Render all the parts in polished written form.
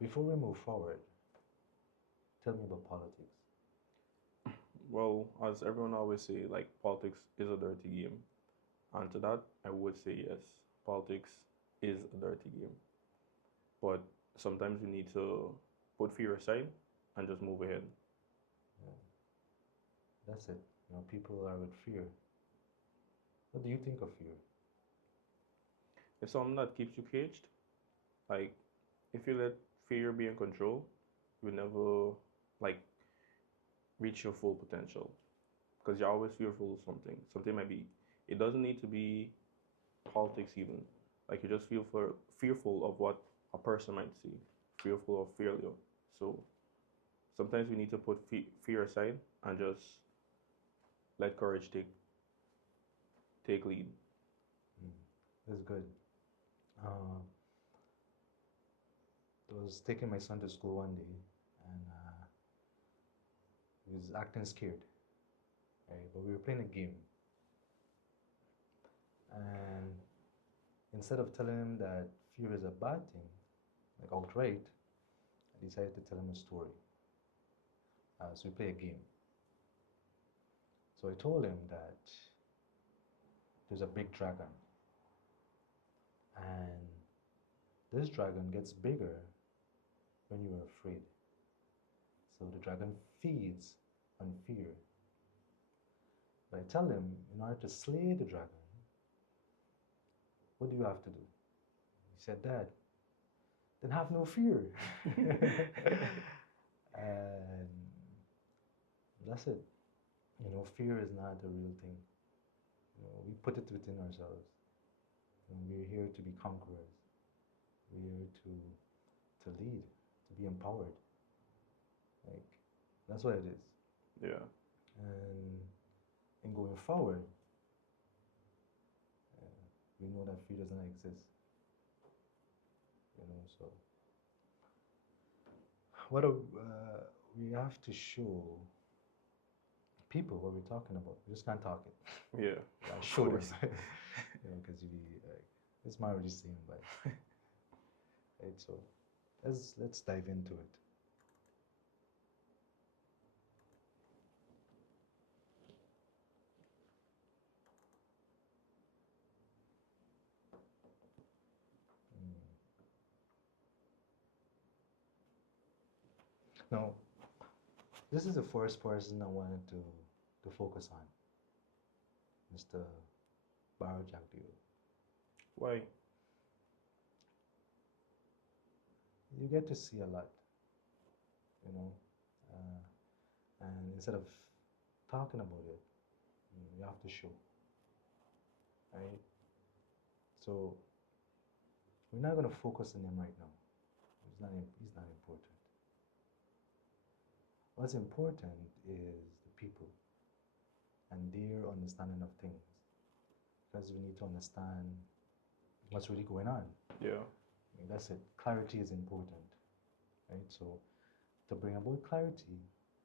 Before we move forward, tell me about politics. Well, as everyone always say, like politics is a dirty game. And to that, I would say yes, politics is a dirty game. But sometimes we need to put fear aside and just move ahead. Yeah, that's it. People are with fear. What do you think of fear? It's something that keeps you caged. Like if you let fear be in control, you never like reach your full potential because you're always fearful of something. Something might be. It doesn't need to be politics even. Like you just feel for fearful of what a person might see, fearful of failure. So sometimes we need to put fear aside and just let courage take lead. Mm, that's good. Uh, I was taking my son to school one day, and he was acting scared. Right? But we were playing a game, and instead of telling him that fear is a bad thing, like outright, I decided to tell him a story. So we play a game. So I told him that there's a big dragon, and this dragon gets bigger when you are afraid. So the dragon feeds on fear. But I tell him, in order to slay the dragon, what do you have to do? He said, Dad, then have no fear. And that's it. Fear is not a real thing. We put it within ourselves. We're here to be conquerors. We're here to lead, to be empowered. Like that's what it is. Yeah. And in going forward, we know that fear doesn't exist. So what we have to show people what we're talking about. We just can't talk it. Yeah. Show them. Because you be like, it's my already saying, but right. So let's dive into it. Now, this is the first person I wanted to focus on, Mr. Baro Jagdeo. Why? You get to see a lot, and instead of talking about it, you have to show, right? So we're not going to focus on him right now. He's not important. What's important is the people and their understanding of things, because we need to understand what's really going on. Yeah. That's it. Clarity is important, right? So to bring about clarity,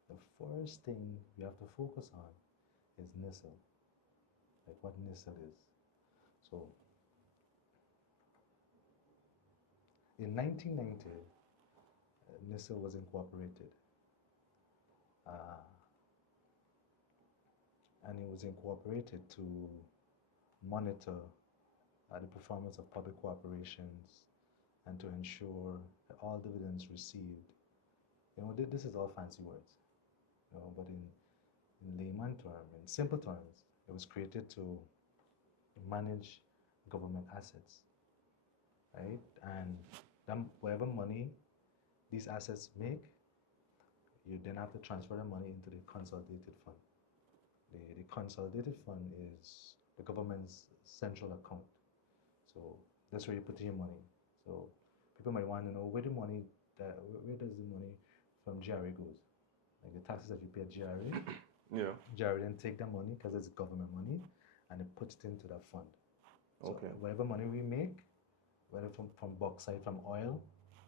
the first thing we have to focus on is NISL, like what NISL is. So in 1990, NISL was incorporated. And it was incorporated to monitor the performance of public corporations and to ensure that all dividends received. This is all fancy words, but in layman terms, in simple terms, it was created to manage government assets, right? And then whatever money these assets make, you then have to transfer the money into the consolidated fund. The consolidated fund is the government's central account. So that's where you put your money. So people might want to know where does the money from GRA goes? Like the taxes that you pay at GRA. Yeah. GRA then take that money because it's government money and it puts it into that fund. So Okay. whatever money we make, whether from bauxite, from oil,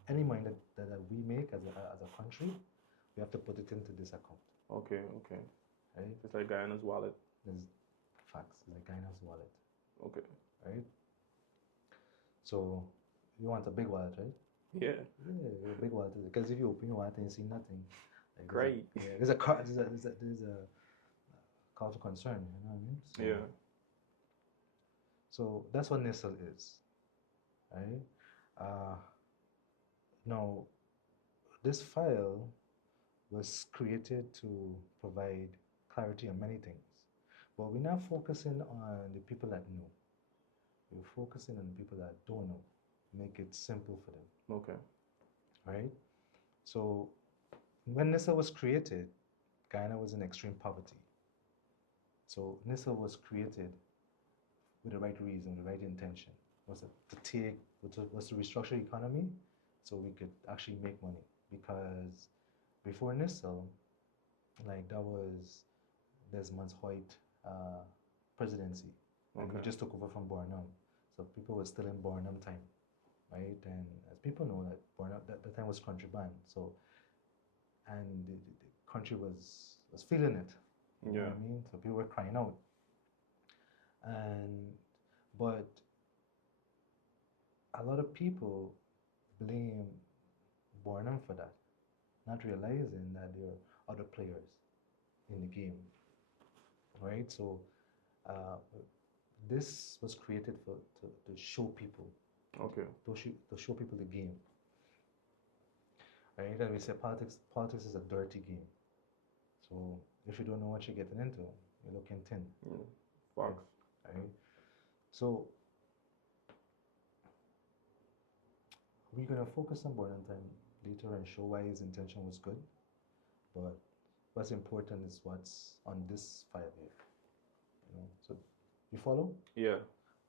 any money that we make as a country, we have to put it into this account. Okay. Okay. Right? It's like Guyana's wallet. There's facts, like Guyana's wallet. Okay. Right? So you want a big wallet, right? Yeah, Yeah, big water. Because if you open your water and see nothing, like great. there's a car, there's a cause for concern. You know what I mean? So, Yeah. so that's what NISL is, right? Uh, now, this file was created to provide clarity on many things, but we're not focusing on the people that know. We're focusing on the people that don't know. Make it simple for them, Okay. right? So when NISA was created, Guyana was in extreme poverty. So NISA was created with the right reason, the right intention. Was it to take, was to restructure the economy so we could actually make money? Because before NISA, like that was Desmond Hoyt presidency, and Okay. he just took over from Barnum. So people were still in Barnum time, right? And as people know that Barnum, that time was country band. So and the country was feeling it. You know Yeah. what I mean? So people were crying out. And but a lot of people blame Barnum for that, not realizing that there are other players in the game, right? So uh, this was created to show people, Okay. to show people the game, right? And we say politics is a dirty game. So if you don't know what you're getting into, you're looking thin, Mm. Fox. right? So we're gonna focus on Barnum time later and show why his intention was good, but what's important is what's on this file here. You know, so you follow? Yeah.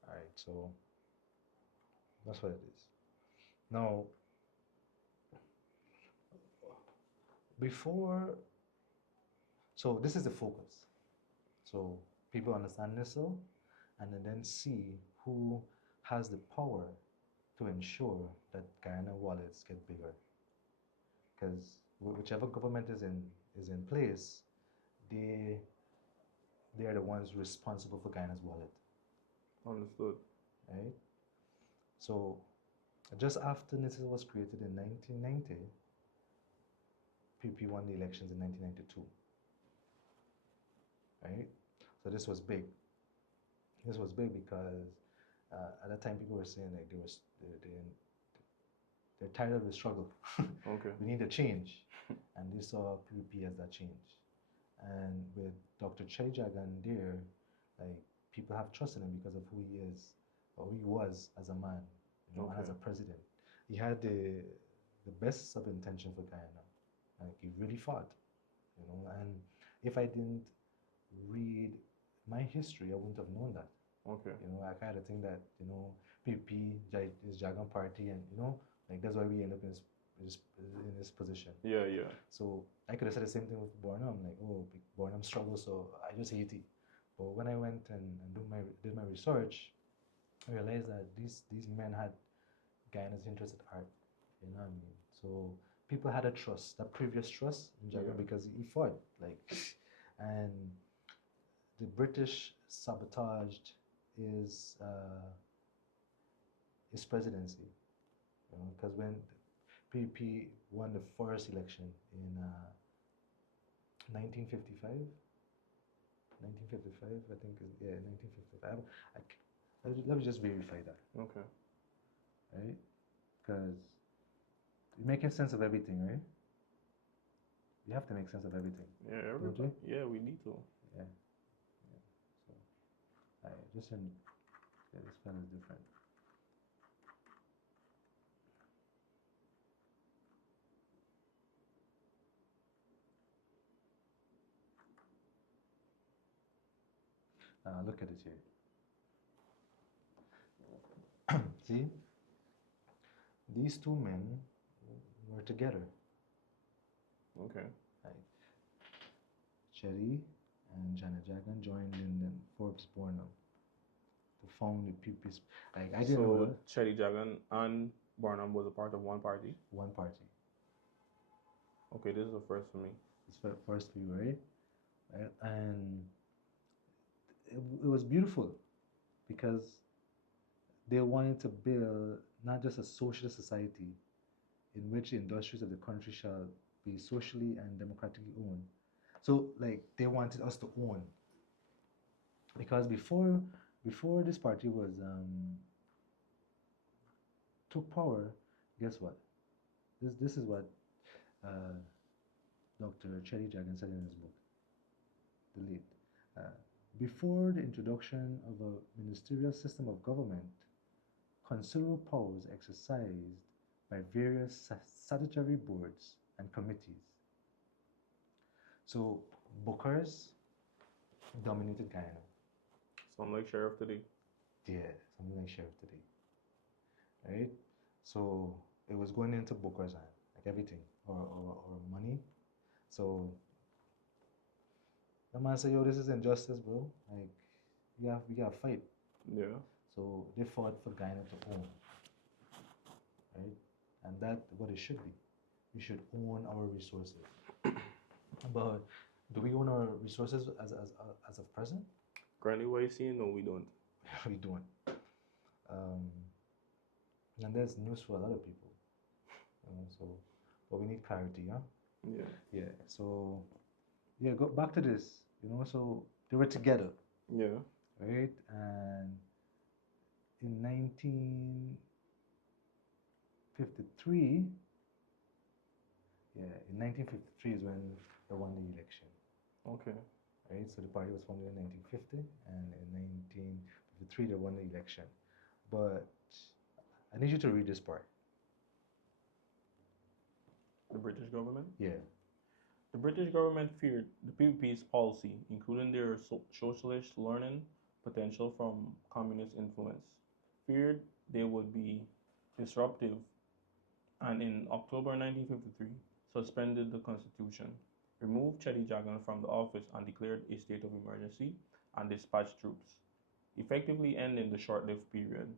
All right, so that's what it is. Now, before, so this is the focus. So people understand NISL and then see who has the power to ensure that Guyana wallets get bigger. Because whichever government is in place, they they are the ones responsible for Guyana's wallet, Understood. right? So just after NISL was created in 1990, PP won the elections in 1992, right? So this was big. This was big because at that time people were saying like they're tired of the struggle. Okay. We need a change, and they saw PPP as that change. And with Dr. Chai Jagan there, like people have trust in him because of who he is or who he was as a man, you know, and as Okay. a president. He had the best of intention for Guyana. Like he really fought, you know. And if I didn't read my history, I wouldn't have known that. Okay. You know, I kind of think that, you know, PP is Jagan Party, and, you know, like that's why we end up in this position. Yeah, yeah. So I could have said the same thing with Barnum, like, oh, Barnum struggle, so I just hate it. But when I went and did my research, I realized that these men had Guyana's interest at heart. You know what I mean? So people had a trust, that previous trust in Jagan Yeah. because he fought, like, and the British sabotaged his his presidency. You know, because when PPP won the first election in 1955, 1955, I think, yeah, 1955. Let me just verify that, Okay. right? Because you're making sense of everything, right? You have to make sense of everything, Yeah, don't you? Yeah, we need to. Yeah. Yeah. So, I just in yeah, this pen is different. Look at it here. See, these two men were together, Okay. right? Cherry and Janet Jagan joined in then Forbes Barnum to found the PP's. Like I didn't know So that. Chetty Jagan and Barnum was a part of one party. One party. Okay, this is the first for me. It's first for you, right? And it was beautiful because they wanted to build not just a socialist society, in which the industries of the country shall be socially and democratically owned. So like they wanted us to own, because before this party was took power, guess what? This is what uh, Dr. Cherry Jagan said in his book, The Lead. Uh, Before the introduction of a ministerial system of government, considerable powers exercised by various statutory boards and committees. So Bookers dominated Guyana. Sound like sheriff today. Yeah, something like Sheriff today. Right? So it was going into Booker's hand, like everything, or money. So the man said, yo, this is injustice, bro. Like we gotta fight. Yeah. So they fought for Guyana to own, right? And that's what it should be. We should own our resources. But do we own our resources as of present? Currently, what you seeing? No, we don't. We don't. And there's news for a lot of people. So, but we need clarity, huh? Yeah. Yeah. So, yeah, go back to this. So they were together, Yeah. right? And in 1953, in 1953 is when they won the election, Okay. right? So the party was formed in 1950, and in 1953 they won the election. But I need you to read this part. The British government. Yeah. The British government feared the PPP's policy, including their socialist learning potential from communist influence, feared they would be disruptive, and in October 1953 suspended the constitution, removed Chedi Jagan from the office and declared a state of emergency and dispatched troops, effectively ending the short-lived period,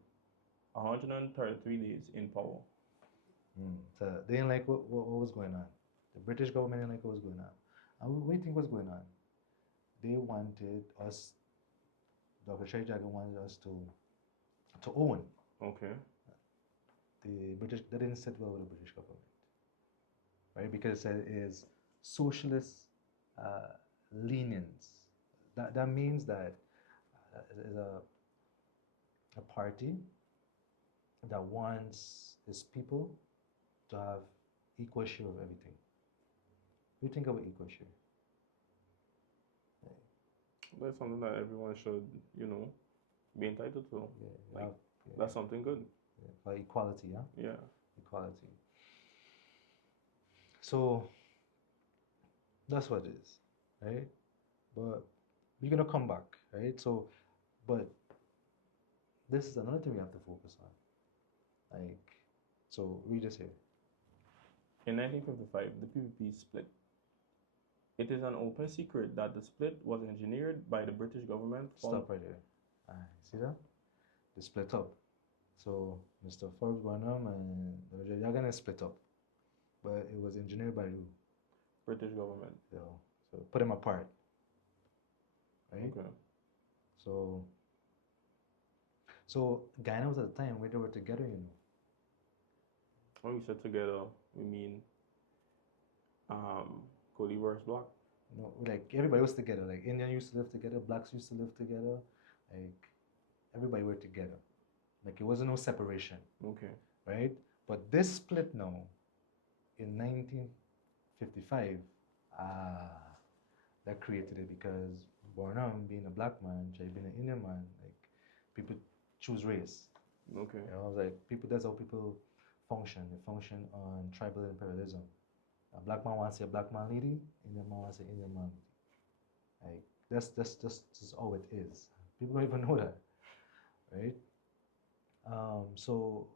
133 days in power. So they didn't like what was going on. The British government didn't like what was going on. And what do you think was going on? They wanted us, Dr. Cherry Jagan wanted us to own. Okay. The British, they didn't sit well with the British government, right? Because it is socialist lenience. That means that is a party that wants its people to have equal share of everything. What do you think about equal share? That's something that everyone should, be entitled to. Yeah, Like, that's something good. yeah. Equality, huh? Yeah. Equality. So that's what it is, right? But we're gonna come back, right? So, but this is another thing we have to focus on. Like, so read this here. In 1955, the PPP split. It is an open secret that the split was engineered by the British government. Stop right there. See that? They split up. So Mr. Forbes Barnum and Dr. Jagan is split up. But it was engineered by who? British government. So put them apart. Right? Okay. So Guyana was at the time when they were together, When we said together, we mean Cote d'Ivoire's block. No, like everybody was together. Like Indian used to live together, blacks used to live together. Like everybody were together. Like it wasn't no separation. Okay. Right? But this split now in 1955, that created it because Barnum being a black man, Jay being an Indian man, like people choose race. Okay. Like people, that's how people function. They function on tribal imperialism. A black man wants to see a black man lady, Indian man wants to see Indian man lady. Like that's just how it is. People don't even know that, right? So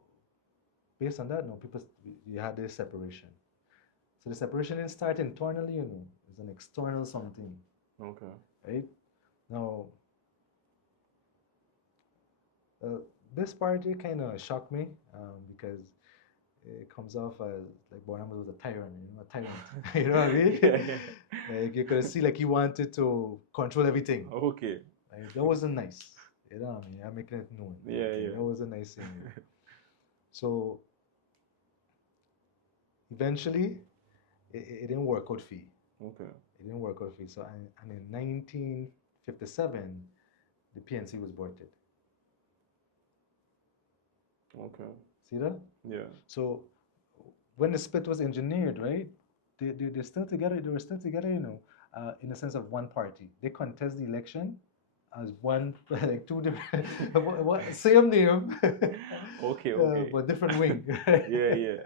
based on that, people you had this separation. So the separation didn't start internally, it's an external something. Okay. Right? Now, this party kind of shocked me because it comes off as like Barnum was a tyrant, a tyrant. You know what I mean? Like you could see like he wanted to control everything. Okay. Like, that wasn't nice. You know what I mean? I'm making it known. Yeah, yeah. That wasn't nice thing. So eventually, it didn't work out for you. Okay. It didn't work out for you. So, and in 1957, the PNC was aborted. Okay. See that? Yeah. So, when the split was engineered, right? They're still together. They were still together, in the sense of one party. They contest the election as one, like two different, same name, Okay. Okay. but different wing. Yeah. Yeah.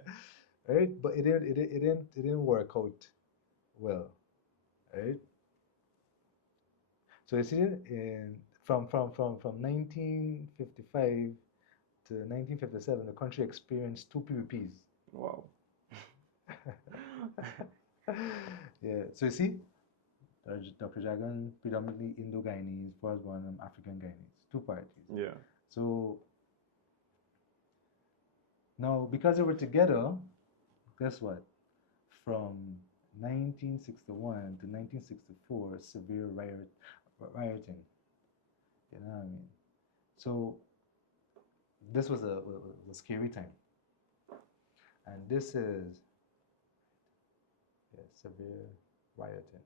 Right? But it didn't work out well, right? So you see, from 1955 to 1957, the country experienced two PVPs. Wow. Yeah. So you see, Dr. Jagan predominantly Indo-Guyanese, Forrest Bonham African Guyanese, two parties. Yeah. So now, because they were together, guess what? From 1961 to 1964, severe rioting. You know what I mean? So this was a scary time, and this is severe rioting.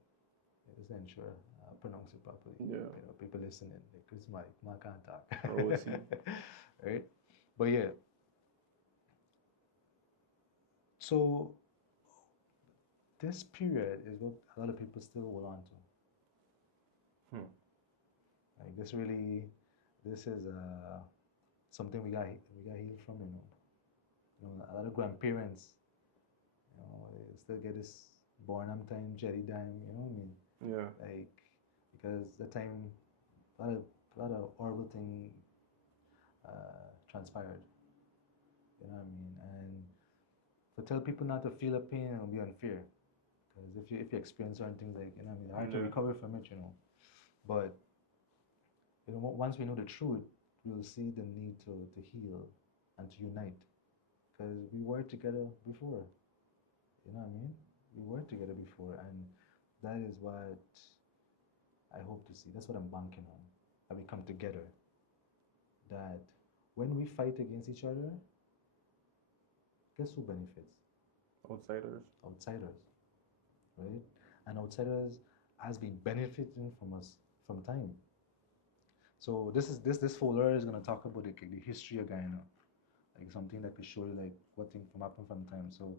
I wasn't sure I pronounce it properly. Yeah. People listening, like, it's my can't talk. Oh, I see. Right? But yeah. So this period is what a lot of people still hold on to. Hmm. Like this is something we got healed from. A lot of grandparents, they still get this Barnum time, Jerry time. You know what I mean? Yeah. Like, because the time a lot of horrible thing transpired. You know what I mean? And to tell people not to feel a pain will be unfair. Because if you experience certain things, like, what I mean, hard to Yeah. recover from it. But once we know the truth, we'll see the need to heal and to unite. Because we were together before. You know what I mean? We were together before, and that is what I hope to see. That's what I'm banking on. That we come together. That when we fight against each other, guess who benefits? Outsiders. Outsiders, right? And outsiders has been benefiting from us from time. So this folder is gonna talk about the history of Guyana, like something that could show you like what thing from happened from time. So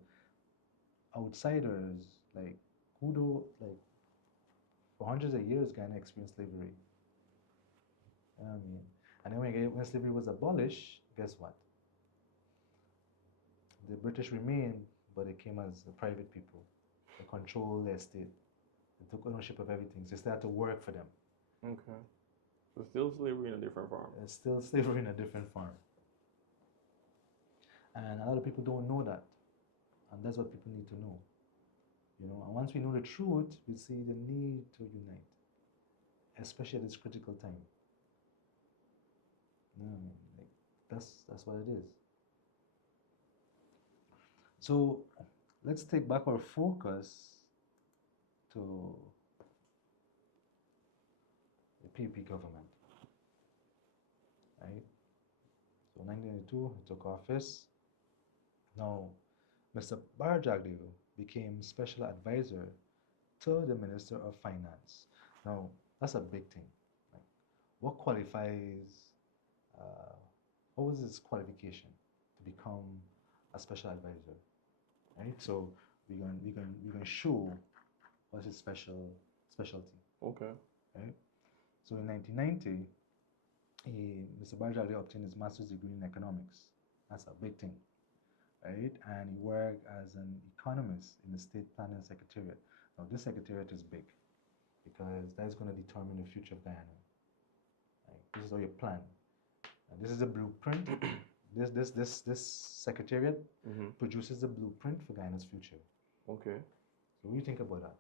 outsiders, like, who do, like, for hundreds of years Guyana experienced slavery. You know what I mean? And then when slavery was abolished, guess what? The British remained, but they came as private people. They controlled their state. They took ownership of everything. So they started to work for them. Okay. So still slavery in a different form. It's still slavery in a different form. And a lot of people don't know that. And that's what people need to know. And once we know the truth, we see the need to unite, especially at this critical time. Like, that's what it is. So let's take back our focus to the PP government, right? So 1992, he took office. Now, Mr. Barjagdew became special advisor to the Minister of Finance. Now, that's a big thing. Like, what qualifies? What was his qualification to become a special advisor? Right. So we're gonna show what's his specialty. Okay. Right. So in 1990, Mr. Barjagdew obtained his master's degree in economics. That's a big thing. Right? And he worked as an economist in the State Planning Secretariat. Now, this secretariat is big because that is going to determine the future of Guyana. Right? This is how you plan. And this is a blueprint. This secretariat produces the blueprint for Guyana's future. Okay. So what do you think about that?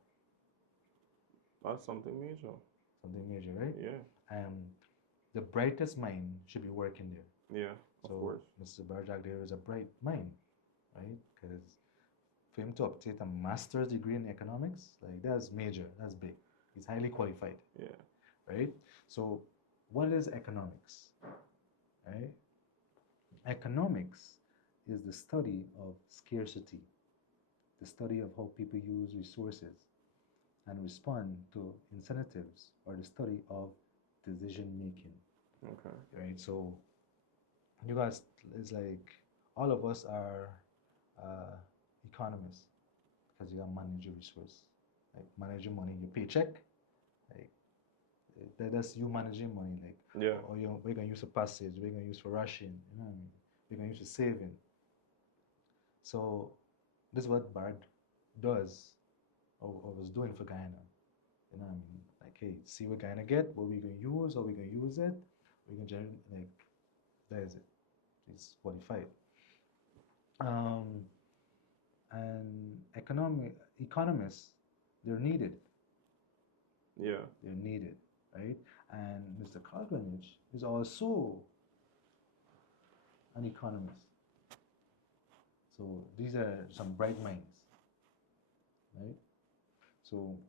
That's something major. Something major, right? Yeah. The brightest mind should be working there. Yeah, of course. Mr. Barjagdew is a bright mind, right? Because for him to obtain a master's degree in economics, like, that's major, that's big. He's highly qualified. Yeah. Right? So what is economics? Right? Economics is the study of scarcity. the study of how people use resources and respond to incentives, or the study of decision making. Okay. Right? So you guys, it's like all of us are economists because you got to manage your resource, like manage your money, your paycheck, like that's you managing money, like Yeah. or we're gonna use for passage, we're gonna use for ration, you know what I mean? We're gonna use for saving. So this is what Bard does or was doing for Guyana. You know what I mean? Like, hey, see what Guyana get, what we gonna use, how we gonna use it, we can generate, like, that is it. It's 45. And economists, they're needed. Yeah. They're needed, right? And Mr. Kalganich is also an economist. So these are some bright minds, right? So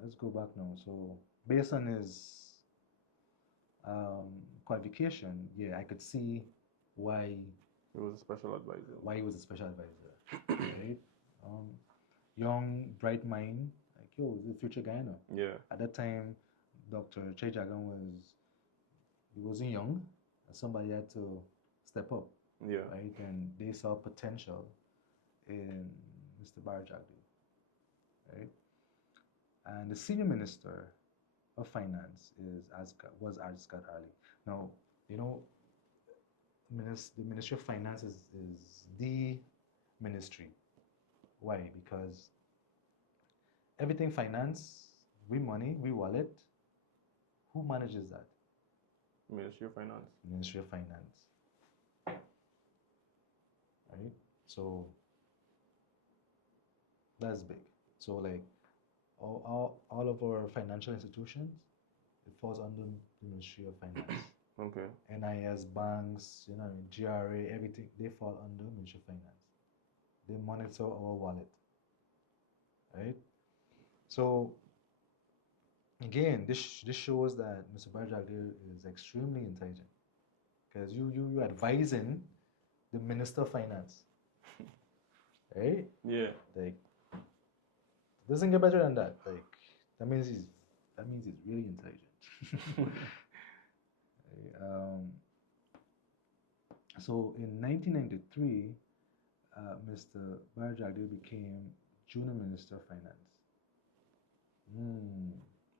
let's go back now. So based on his qualification, yeah, I could see why He was a special advisor. why he was a special advisor, right? Young, bright mind, like yo, the future Guyana. Yeah. At that time, Dr. Che Jagan he wasn't young, and somebody had to step up, Yeah. right? And they saw potential in Mr. Barjagdi, right? And the senior minister of finance was Asghar Ali. Now, you know, the Ministry of Finance is the ministry. Why? Because everything finance, we money, we wallet, who manages that? Ministry of Finance. Ministry of Finance. Right? So that's big. So like all of our financial institutions, it falls under the Ministry of Finance. Okay. NIS, banks, you know, GRA, everything, they fall under Ministry of Finance. They monitor our wallet. Right? So again, this shows that Mr. Barjagdi is extremely intelligent, because you advising the Minister of Finance, right? Yeah. Like, doesn't get better than that. Like, that means he's really intelligent. So in 1993, Mr. Barjagdi became Junior Minister of Finance.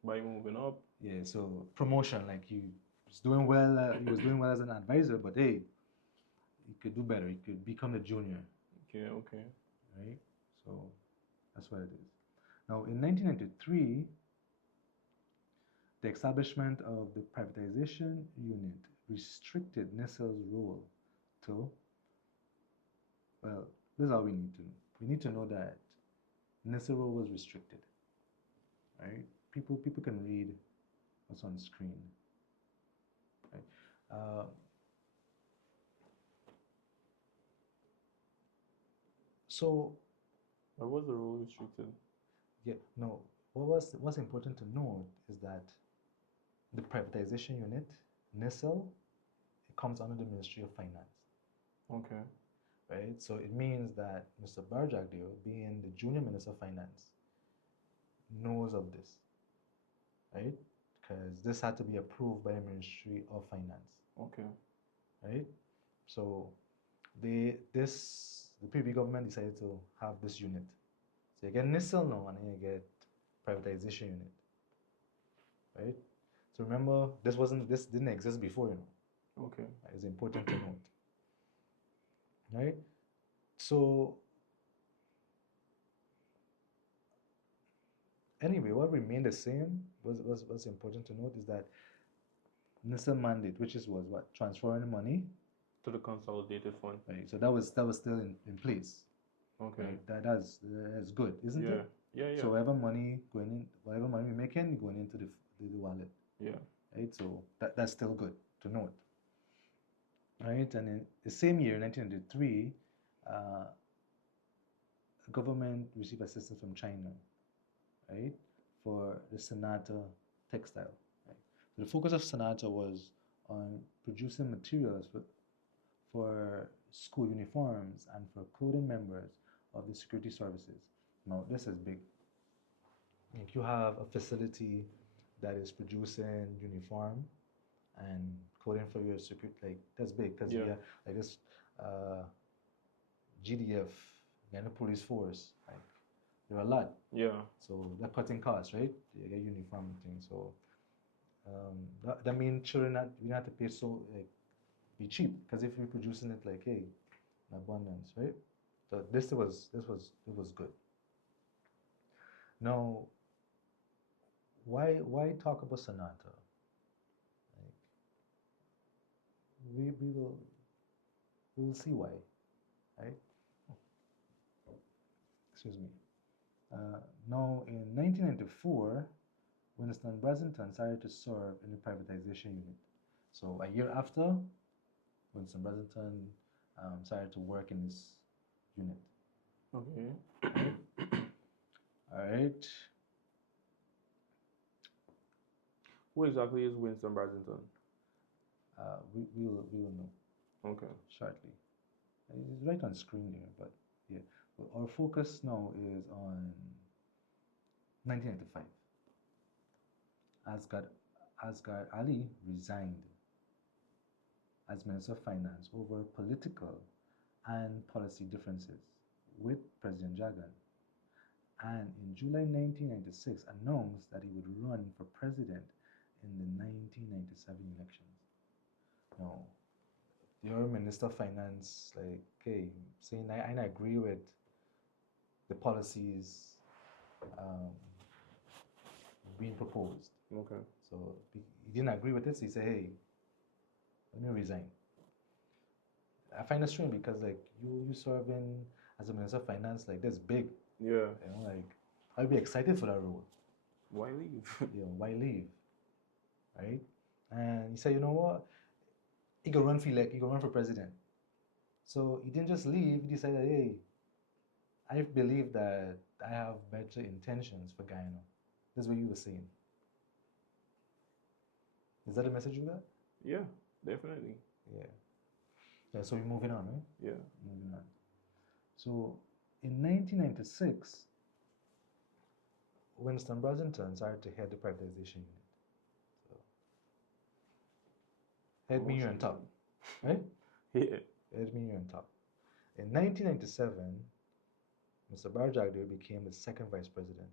By moving up. Yeah, so promotion, like he was doing well. He was doing well as an advisor, but hey, he could do better. He could become the junior. Okay. Okay. Right. So that's what it is. Now, in 1993, the establishment of the privatization unit restricted NISL's role to, well, this is all we need to know. We need to know that NISL role was restricted. Right? People can read what's on the screen. Right? So, what was the role restricted? Yeah, no. What's important to note is that the privatization unit, NISL, it comes under the Ministry of Finance. Okay. Right? So it means that Mr. Barjagdi, being the junior Minister of Finance, knows of this. Right? Because this had to be approved by the Ministry of Finance. Okay. Right? So the PB government decided to have this unit. So you get NISL now, and then you get privatization unit. Right? So remember, this didn't exist before, you know. Okay. It's important to note. Right? So anyway, what remained the same what's important to note is that NISL mandate, which was what? Transferring money to the consolidated fund. Right. So that was still in place. Okay. Right? That's good, isn't it? Yeah. So whatever money we're making, going into the wallet. Yeah. Right. So that's still good to note. Right. And in the same year, 1993, the government received assistance from China, right, for the Sonata textile. Right. So the focus of Sonata was on producing materials for school uniforms and for clothing members of the security services. Now, this is big. Like you have a facility that is producing uniform and clothing for your security, like that's big because Yeah. yeah, like this uh, GDF, Ghana Police Force, like there are a lot. Yeah. So they're cutting costs, right? You get uniform and things. So that means children not we don't have to pay so like be cheap because if you're producing it like hey in abundance, right? So this was good. Now, why talk about Sonata? Like we will see why, right? Excuse me. Now, in 1994, Winston Brazelton started to serve in the privatization unit. So a year after, Winston Brazelton started to work in this unit. Okay. All right. Who exactly is Winston Brazelton? We will know Okay. shortly. It's right on screen there, but yeah. Well, our focus now is on 1995. Asghar Ali resigned as Minister of Finance over political and policy differences with President Jagan, and in July 1996 announced that he would run for president in the 1997 elections. Now, your Minister of Finance, like, okay, saying I agree with the policies um, being proposed. Okay. So he didn't agree with it, so he said, hey, let me resign. I find it strange because like you serving as a Minister of Finance, like that's big. Yeah. Like I'd be excited for that role. Why leave? Why leave? Right? And he said, you know what? He could run for president. So he didn't just leave, he decided, hey, I believe that I have better intentions for Guyana. That's what you were saying. Is that the message you got? Yeah, definitely. Yeah, so we're moving on, right? Yeah. Moving on. So in 1996, Winston Brazelton started to head the privatization unit. So, head me on top, right? Yeah. Head me on top. In 1997, Mr. Barjagdir became the second vice president.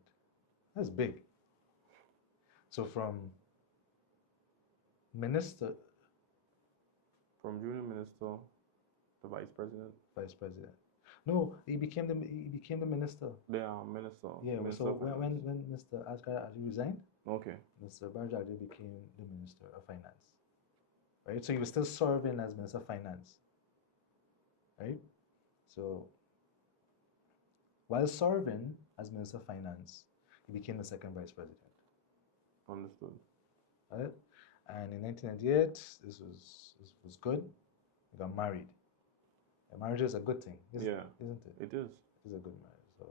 That's big. So from minister, From junior minister to vice president. vice president. No, he became the minister. Yeah, minister. Yeah. Minister So of when Finance. Mr. Asghar Ali resigned, Okay. Mr. Barjagdir became the minister of finance. Right. So he was still serving as minister of finance. Right. So while serving as minister of finance, he became the second vice president. Understood. Right. And in 1998, this was good. He got married. A marriage is a good thing, isn't it? It is. It's a good marriage. So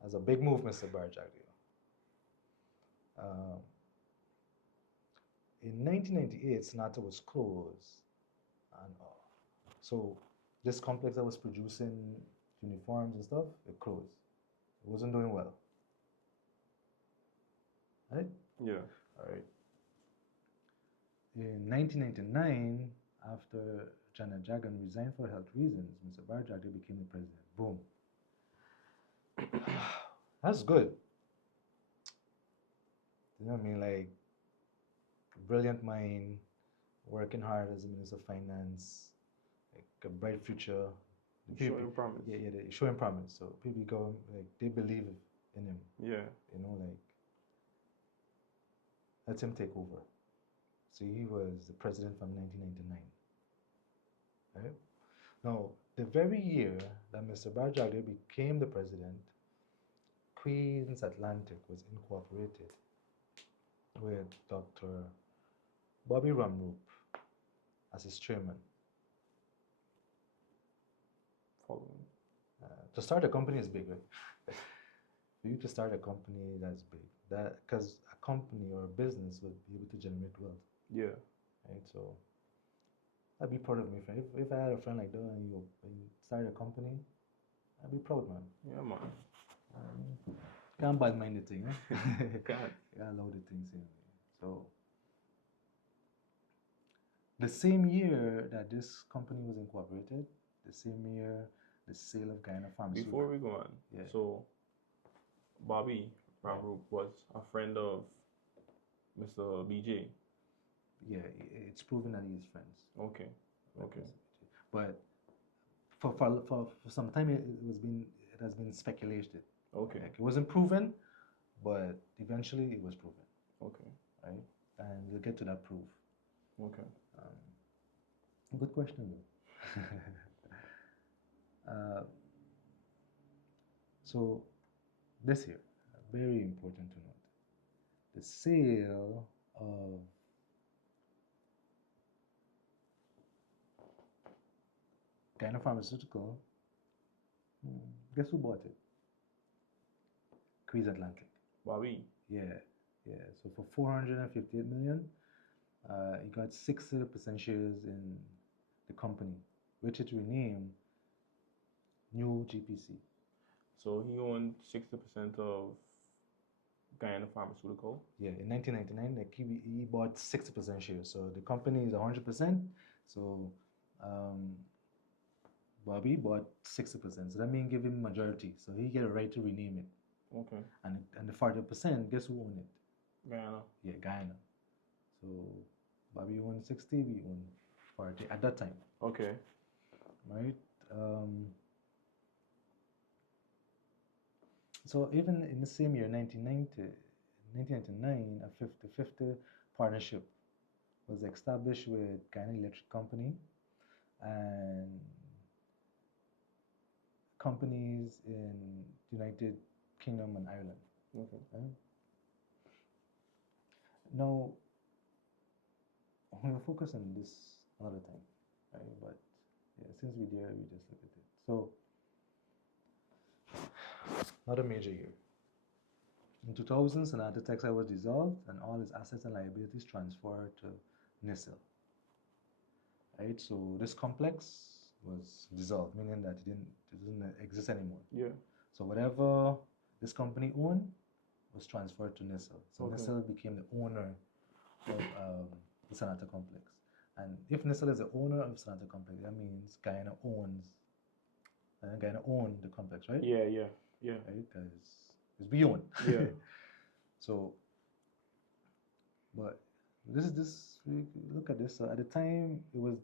that's a big move, Mr. Barjagdir. In 1998, Sonata was closed, and so this complex that was producing uniforms and stuff, it closed. It wasn't doing well. Right? Yeah. All right. In 1999, after Janet Jagan resigned for health reasons, Mr. Barjagdir became the president. Boom. That's good. You know what I mean? Like, brilliant mind, working hard as a minister of finance, like a bright future. Showing promise. Yeah, they're showing promise. So people go like they believe in him. Yeah. You know, like let him take over. So he was the president from 1999. Right? Now, the very year that Mr. Barjagdir became the president, Queen's Atlantic was incorporated with Dr. Bobby Ramroop as his chairman. Following. To start a company is big, right? For you to start a company, that's big. That because a company or a business would be able to generate wealth. Yeah. Right. So I'd be proud of me, friend. If I had a friend like that and you started a company, I'd be proud, man. Yeah, man. Can't bad mind the thing, eh? Can't. Can't allow the things in. So the same year that this company was incorporated, the same year the sale of Guyana Pharmaceutical. Before we go on, Yeah. so Bobby Ramroop was a friend of Mr. BJ. Yeah, it's proven that he's friends. Okay. Okay. But for some time it has been speculated. Okay. Like, it wasn't proven, but eventually it was proven, Okay. right? And we'll get to that proof. Okay. Good question though. So this year, very important to note, the sale of Guyana Pharmaceutical, guess who bought it? Queens Atlantic. Bobby. Yeah, yeah. So for 458 million, he got 60% shares in the company, which it renamed New GPC. So he owned 60% of Guyana Pharmaceutical. Yeah, in 1999, like he bought 60% shares. So the company is 100%. So Bobby bought 60%. So that means give him majority. So he get a right to rename it. Okay. And the 40%, guess who owned it? Guyana. Yeah, Guyana. So Bobby owned 60, we owned 40 at that time. Okay. Right? So even in the same year, 1999, a 50-50 partnership was established with Guyana Electric Company and companies in United Kingdom and Ireland. Okay. Right? Now, we'll focus on this another time, right? But yeah, since we're there, we just look at it. So, not a major year. In 2000, Sonata Textile was dissolved and all its assets and liabilities transferred to NISIL. Right? So this complex was dissolved, meaning that it didn't exist anymore. Yeah. So whatever this company owned was transferred to NISIL. So Okay. NISIL became the owner of the Sonata complex. And if NISIL is the owner of Sonata complex, that means Guyana owned the complex, right? Yeah, yeah, yeah. Right? Because it's beyond. Yeah. So, but look at this. So at the time, it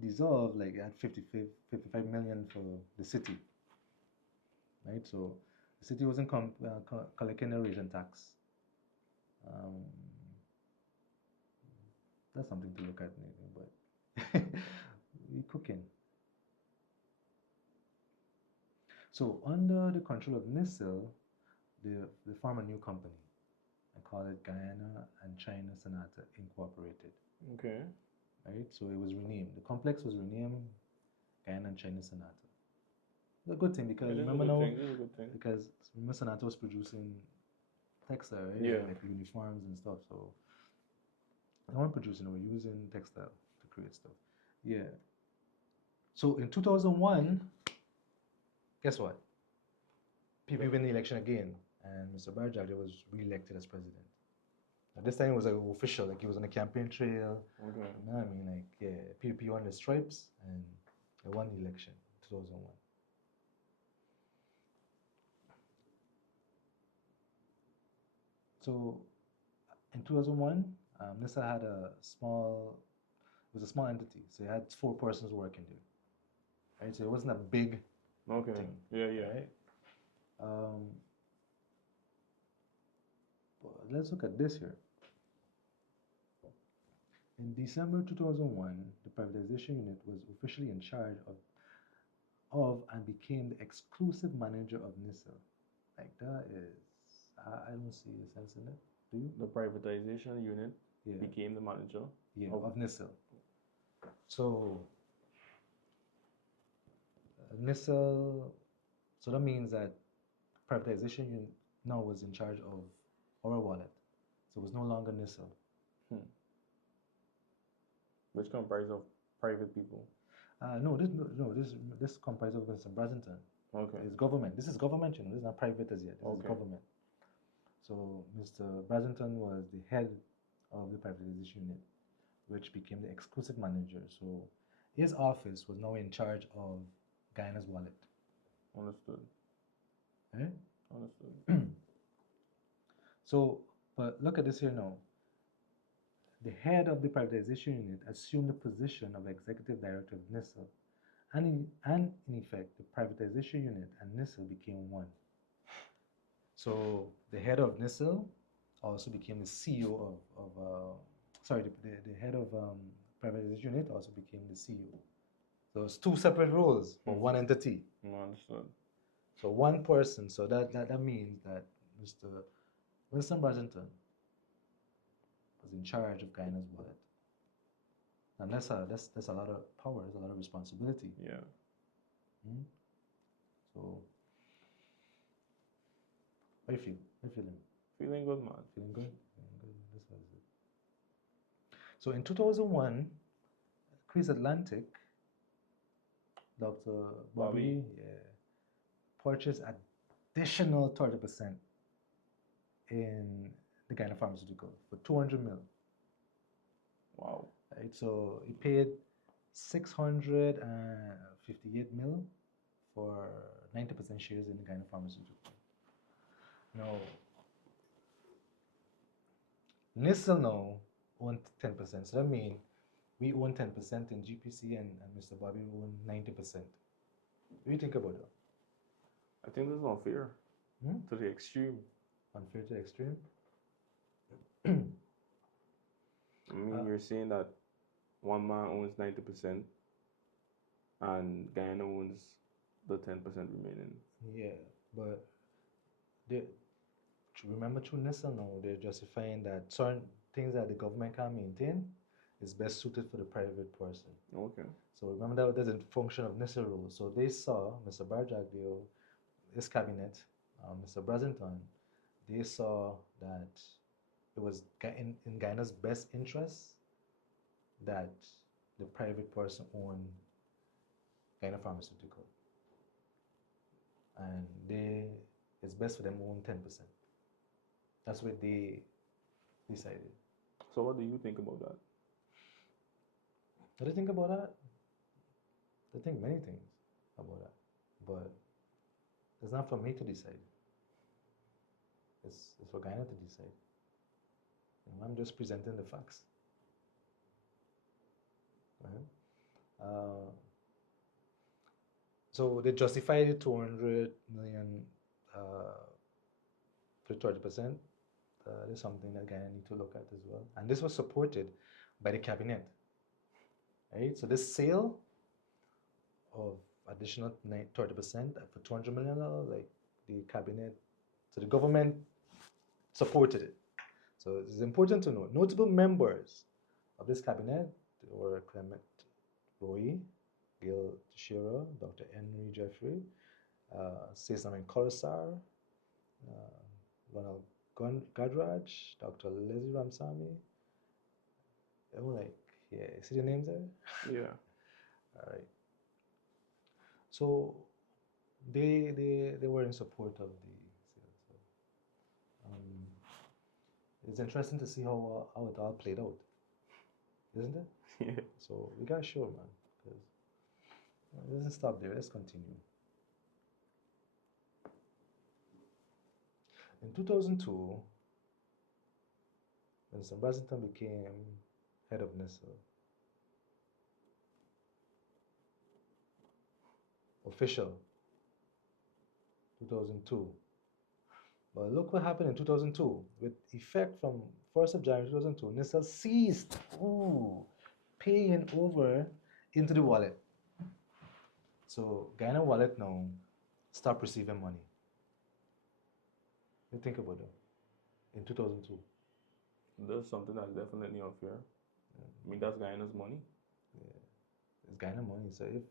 dissolved, like it had 55 million for the city, right? So the city wasn't collecting the region tax. That's something to look at, maybe, but we cooking. So under the control of NISIL, they form a new company and call it Guyana and China Sonata Incorporated. Okay. Right? So it was renamed. The complex was renamed Guyana and China Sonata. It's a good thing because remember now, because remember Sonata was producing textile, right? Yeah. Like uniforms and stuff. So they weren't producing; they were using textile to create stuff. Yeah. So in 2001, guess what? PP win the election again, and Mr. Barjaglia was re-elected as president. Now, this time it was like official, like he was on the campaign trail. Okay. You know what I mean? Like, yeah, PP won the stripes and they won the election in 2001. So in 2001, NISA had it was a small entity. So it had 4 persons working there. Right? So it wasn't a big thing. Yeah, yeah. Right? Let's look at this here. In December 2001, the privatization unit was officially in charge of and became the exclusive manager of NISIL. Like that is, I don't see a sense in it. Do you? The privatization unit became the manager of NISIL. So NISIL, so that means that privatization unit now was in charge of our wallet. So it was no longer NISIL. Which comprised of private people? This comprises of Mr. Brazenton. Okay. It's government. This is government, This is not private as yet. This is Okay. government. So Mr. Brazenton was the head of the privatization unit, which became the exclusive manager. So his office was now in charge of Guyana's wallet. Understood. Eh? Understood. So, but look at this here now. The head of the privatization unit assumed the position of executive director of NISL, and in effect, the privatization unit and NISL became one. So the head of NISL also became the CEO the head of privatization unit also became the CEO. So it's two separate roles for one entity. Understood. So one person. So that means that Mr. Winston Brazenton was in charge of Guyana's wallet. And that's a lot of power, that's a lot of responsibility. Yeah. So how you feel? How you feeling? Feeling good, man. Feeling good? Feeling good. This was it. So in 2001, Chris Atlantic, Dr. Bobby, purchased additional 30% in the Guyana Pharmaceutical for 200 mil. Wow. Right, so he paid 658 mil for 90% shares in the Guyana Pharmaceutical. Now, NISL now owned 10%. So that means we own 10% in GPC and Mr. Bobby own 90%. What do you think about that? I think this is unfair to the extreme. Unfair to the extreme? I mean, you're saying that one man owns 90% and Guyana owns the 10% remaining. Yeah, but remember through NISL now, they're justifying that certain things that the government can't maintain is best suited for the private person. Okay. So remember that there's a function of NISL rules. So they saw Mr. Barjagdale, his cabinet, Mr. Brazenton, they saw that it was in Guyana's best interest that the private person own Guyana Pharmaceutical. And it's best for them to own 10%. That's what they decided. So what do you think about that? What do you think about that? I think many things about that. But it's not for me to decide. It's for Guyana to decide. And I'm just presenting the facts. So they justified it 200 million for 30%. There's something that Guyana need to look at as well. And this was supported by the cabinet. Right? So this sale of additional 30% for $200 million, like the cabinet, so the government supported it. So it's important to note, notable members of this cabinet were Clement Roy, Gail Teixeira, Dr. Henry Jeffrey, Cesar Coruscant, Ronald Gadraj, Dr. Leslie Ramsamy. See the names there? Yeah. All right. So they were in support of the sale. So, it's interesting to see how it all played out, isn't it? Yeah. So we got to show, man, because it doesn't stop there. Let's continue. In 2002, when Mr. Brazenton became head of NISL, official, 2002. But look what happened in 2002. With effect from 1st of January 2002, NISL ceased paying over into the wallet. So Guyana wallet now stopped receiving money. You think about that. In 2002. That's something that's definitely unfair. I mean, that's Guyana's money. Yeah. It's Guyana money. So if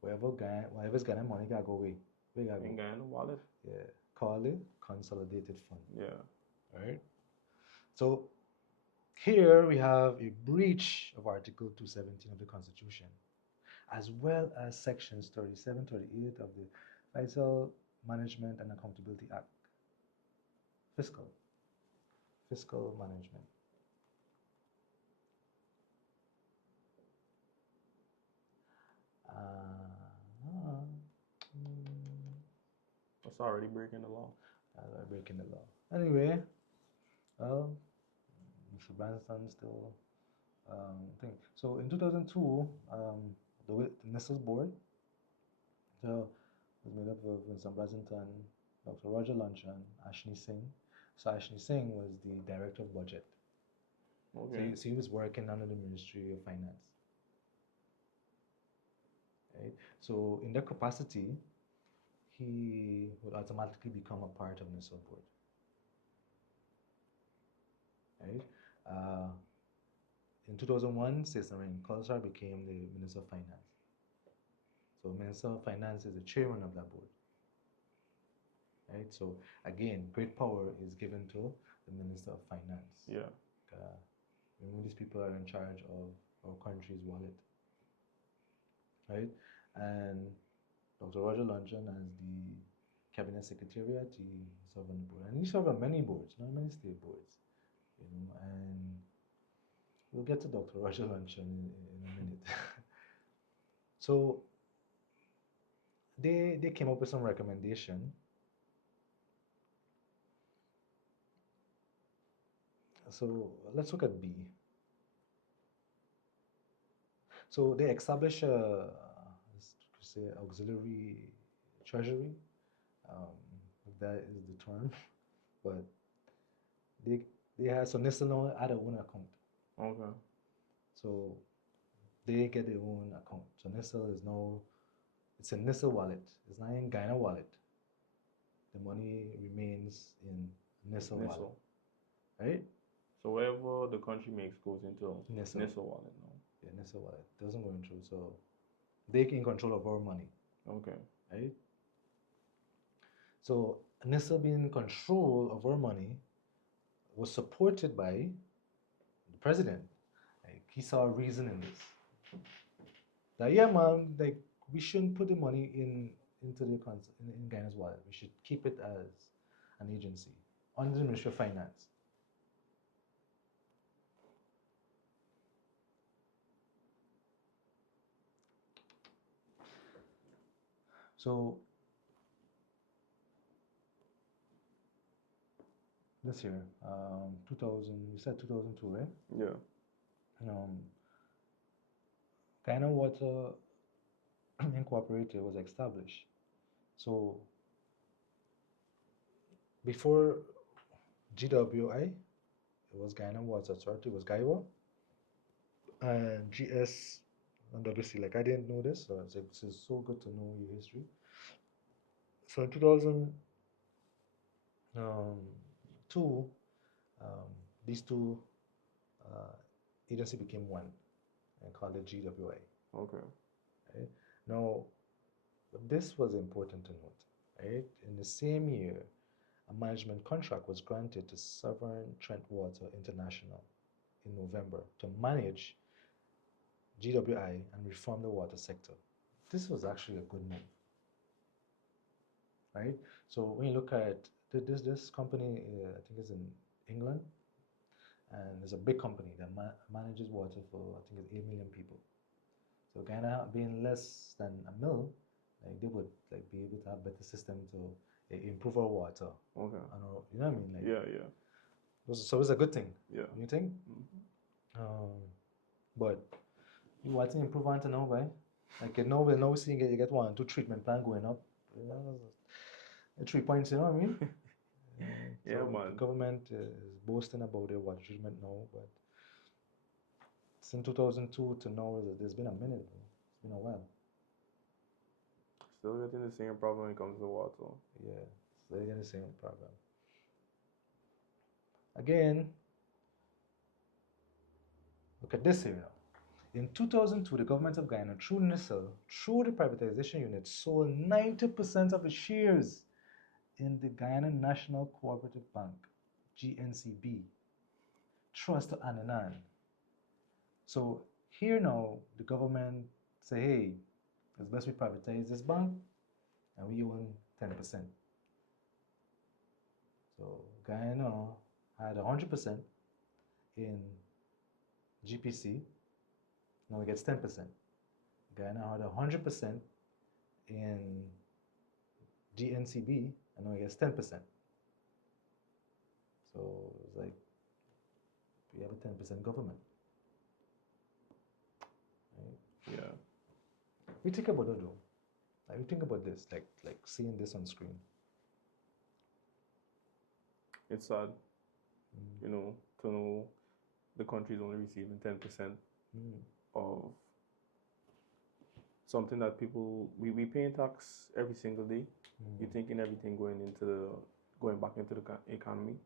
whatever's Guyana money gotta go away. Where gotta go? In Guyana wallet. Yeah. Call it consolidated fund. Yeah. Right? So Here we have a breach of Article 217 of the Constitution, as well as Sections 37, 38 of the Fiscal Management and Accountability Act. Fiscal management. That's already breaking the law. Breaking the law. Anyway, well, Mr. Branson still thing. So in 2002, the NISTL's board was made up of Winston Brazenton, Dr. Roger Lunchan, Ashni Singh. So Ashni Singh was the director of budget. Okay. So he was working under the Ministry of Finance. Right? So in that capacity, he would automatically become a part of NISTL board. Right? In 2001, Cesarine Colsar became the Minister of Finance. So Minister of Finance is the chairman of that board. Right? So again, great power is given to the Minister of Finance. Yeah. Remember, these people are in charge of our country's wallet. Right? And Dr. Roger Lunchan as the Cabinet Secretariat, he served on the board. And he served on many boards, not many state boards. And we'll get to Dr. Roger Lunchan in a minute. So they came up with some recommendation. So let's look at B. So they established say auxiliary treasury, if that is the term, but they had, so NISTL had their own account. Okay. So they get their own account. So NISTL is now, it's a NISTL wallet. It's not in Guyana wallet. The money remains in NISTL wallet. Right? So whatever the country makes goes into NISTL wallet now. Yeah, NISTL wallet. Doesn't go into, so they can control of our money. Okay. Right? So NISTL being in control of our money was supported by the president. Like, he saw a reason in this. That, yeah, man, like, we shouldn't put the money into the in Guyana's wallet. We should keep it as an agency under the Ministry of Finance. So this year, 2000, you said 2002, right? Yeah. Guyana Water Incorporated was established. So before GWI, it was Guyana Water Authority, it was GAIWA, and GS and WC. Like, I didn't know this, so it's so good to know your history. So in 2002, these two agencies became one and called it GWI. Okay. Right? Now, this was important to note. Right? In the same year, a management contract was granted to Severn Trent Water International in November to manage GWI and reform the water sector. This was actually a good move. Right? So when you look at this company, I think it's in England, and it's a big company that manages water for, I think it's 8 million people. So Guyana being less than a mil, like, they would like be able to have better system to improve our water. Okay. You know what I mean? Like, yeah. So it's a good thing. Yeah. You think? But you want to improve on to now, right? Like, you know, we're seeing you get 1 2 treatment plan going up. You know, 3 points, you know what I mean? Yeah, so man. The government is boasting about their water treatment now, but since 2002 to now, there's been a minute. It's been a while. Still getting the same problem when it comes to water. Yeah, still getting the same problem. Again, look at this here now. In 2002, the government of Guyana, through NISTL, through the privatization unit, sold 90% of its shares in the Guyana National Cooperative Bank, GNCB, trust to hand in hand. So here now, the government say, hey, it's best we privatize this bank and we own 10%. So Guyana had 100% in GPC, now it gets 10%. Guyana had 100% in GNCB, and now it gets 10%. So it's like we have a 10% government. Right? Yeah. We think about it though. Like we think about this, like seeing this on screen. It's sad, you know, to know the country is only receiving 10% of something that people we pay in tax every single day. You're thinking everything going back into the economy,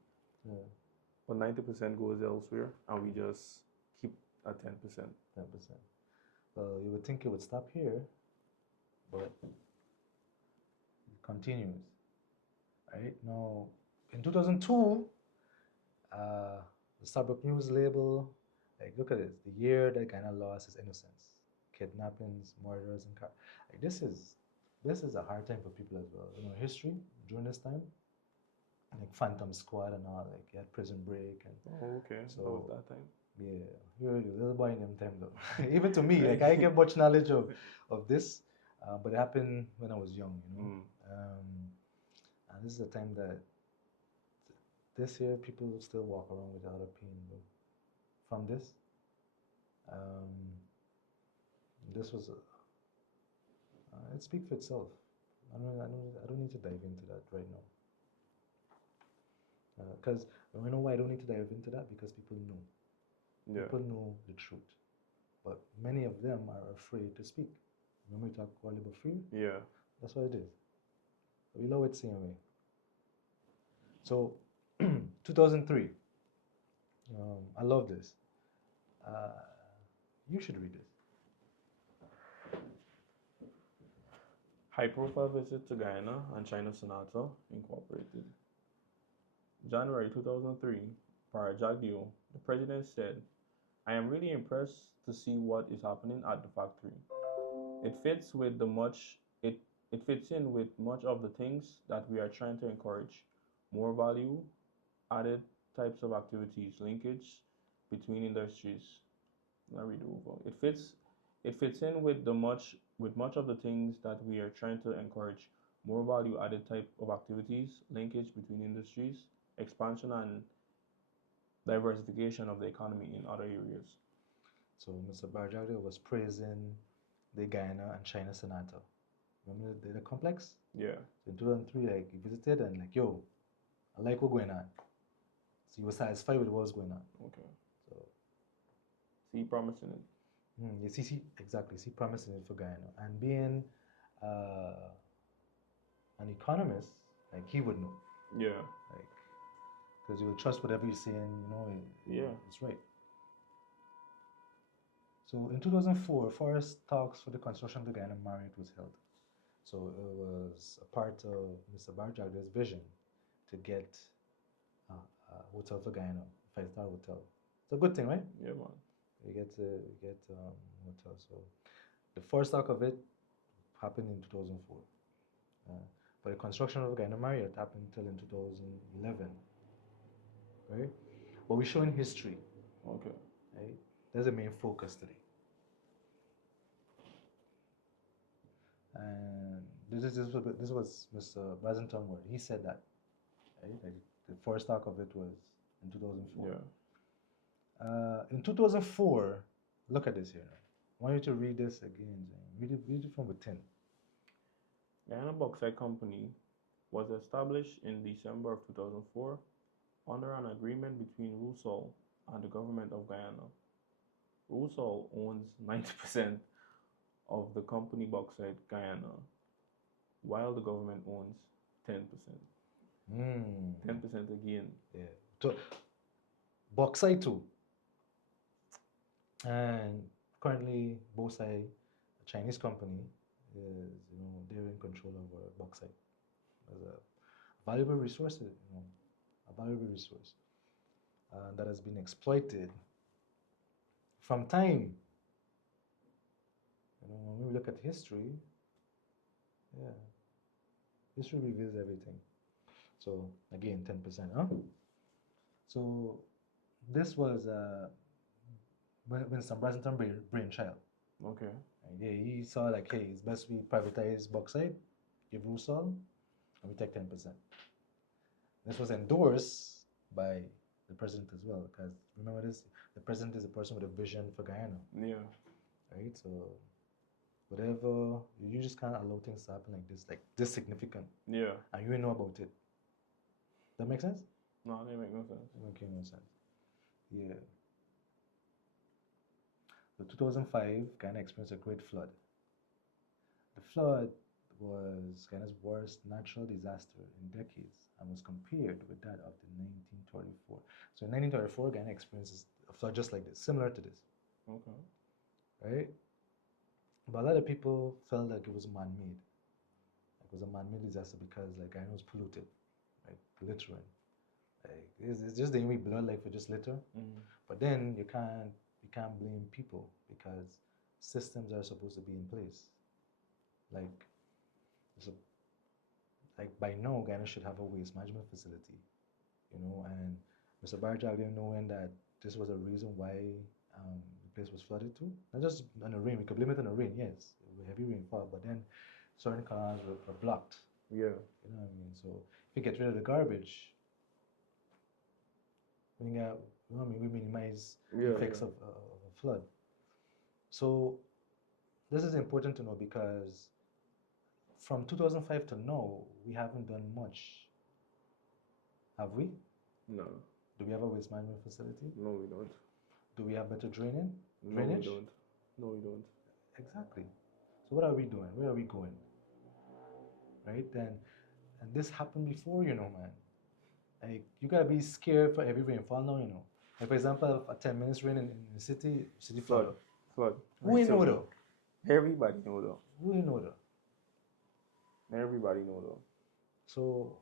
but 90% goes elsewhere, and we just keep at 10%. 10%. Well, you would think it would stop here, but it continues. Right now, in 2002, the Starbuck News label, like look at this, the year that kind of lost his innocence, kidnappings, murders, and like this is a hard time for people as well. You know, history during this time, like Phantom Squad and all, like you had Prison Break and. Oh, okay. So that was that time. Yeah, you're a little boy in them time though. Even to me, like I didn't get much knowledge of this, but it happened when I was young, you know. And this is a time that this year people still walk around with a lot of pain though. From this. This was it speaks for itself. I don't need to dive into that right now. Because you know why I don't need to dive into that? Because people know. Yeah. People know the truth, but many of them are afraid to speak. Remember we talked about labor fear? Yeah. That's what it is. We love it same way. So, 2003. I love this. You should read this. High-profile visit to Guyana and China Sonata Incorporated. January 2003, Parajagdio, the president said, I am really impressed to see what is happening at the factory. It fits in with much of the things that we are trying to encourage. More value, added types of activities, linkage between industries. Let me read over. It fits in with much of the things that we are trying to encourage. More value added type of activities, linkage between industries, expansion and diversification of the economy in other areas. So Mr. Parajagdio was praising the Guyana and China Sonata. Remember the complex? Yeah. So in 2003, like he visited and like, yo, I like what's going on. So he was satisfied with what was going on. Okay. So see promising it. You see, exactly. See promising it for Guyana. And being an economist, like he would know. Yeah. Like, because you will trust whatever you say and you know it's right. So in 2004, Forest talks for the construction of the Guyana Marriott was held. So it was a part of Mr. Parajagdio's vision to get a hotel for Guyana, 5-star hotel. It's a good thing, right? Yeah, man. You get hotel. So the first talk of it happened in 2004. But the construction of Guyana Marriott happened until in 2011. Right? But we're showing history. Okay. Right? That's the main focus today. And this was Mr. Brazenton word. He said that. Right? Like the first talk of it was in 2004. Yeah. In 2004, look at this here. I want you to read this again. Read it from within. Guyana Bauxite Company was established in December of 2004 under an agreement between Rusal and the government of Guyana. Rusal owns 90% of the company Bauxite Guyana, while the government owns 10%. 10% again. Yeah. So, Bauxite too. And currently, Bauxite, a Chinese company, is they're in control of bauxite as a valuable resource. A valuable resource. that has been exploited from time. When we look at history, yeah, history reveals everything. So again, 10%, huh? So this was Winston Brazenton brainchild. Okay. And yeah, he saw like, hey, it's best we privatize bauxite, give Rusal, and we take 10%. This was endorsed by the president as well, because remember this, the president is a person with a vision for Guyana. Yeah. Right? So whatever, you just can't allow things to happen like this significant. Yeah. And you know about it. That make sense? No, they make no sense. Okay, no sense. Yeah. So 2005, Ghana experienced a great flood. The flood was Ghana's worst natural disaster in decades and was compared with that of the 1934. So in 1934, Ghana experiences a flood just like this, similar to this. Okay. Right? But a lot of people felt like it was man-made. Like it was a man-made disaster because like Ghana was polluted, right? Littering. Like it's just the way blood like for just litter. But then you can't blame people because systems are supposed to be in place. Like by now Ghana should have a waste management facility, and Mr. Barjaglia knowing that this was a reason why the place was flooded too. Not just on the rain, we could blame it on the rain, yes, heavy rainfall, but then certain canals were blocked. Yeah. You know what I mean? So if you get rid of the garbage, we minimize the effects of a flood. So this is important to know because from 2005 to now, we haven't done much. Have we? No. Do we have a waste management facility? No, we don't. Do we have better drainage? No, we don't. No, we don't. Exactly. So what are we doing? Where are we going? Right? And this happened before, man. Like you gotta be scared for every rainfall now, Like for example, a 10 minutes rain in the city flood. Flood. Who you know though? Everybody know though. Who you know though? Everybody know though. So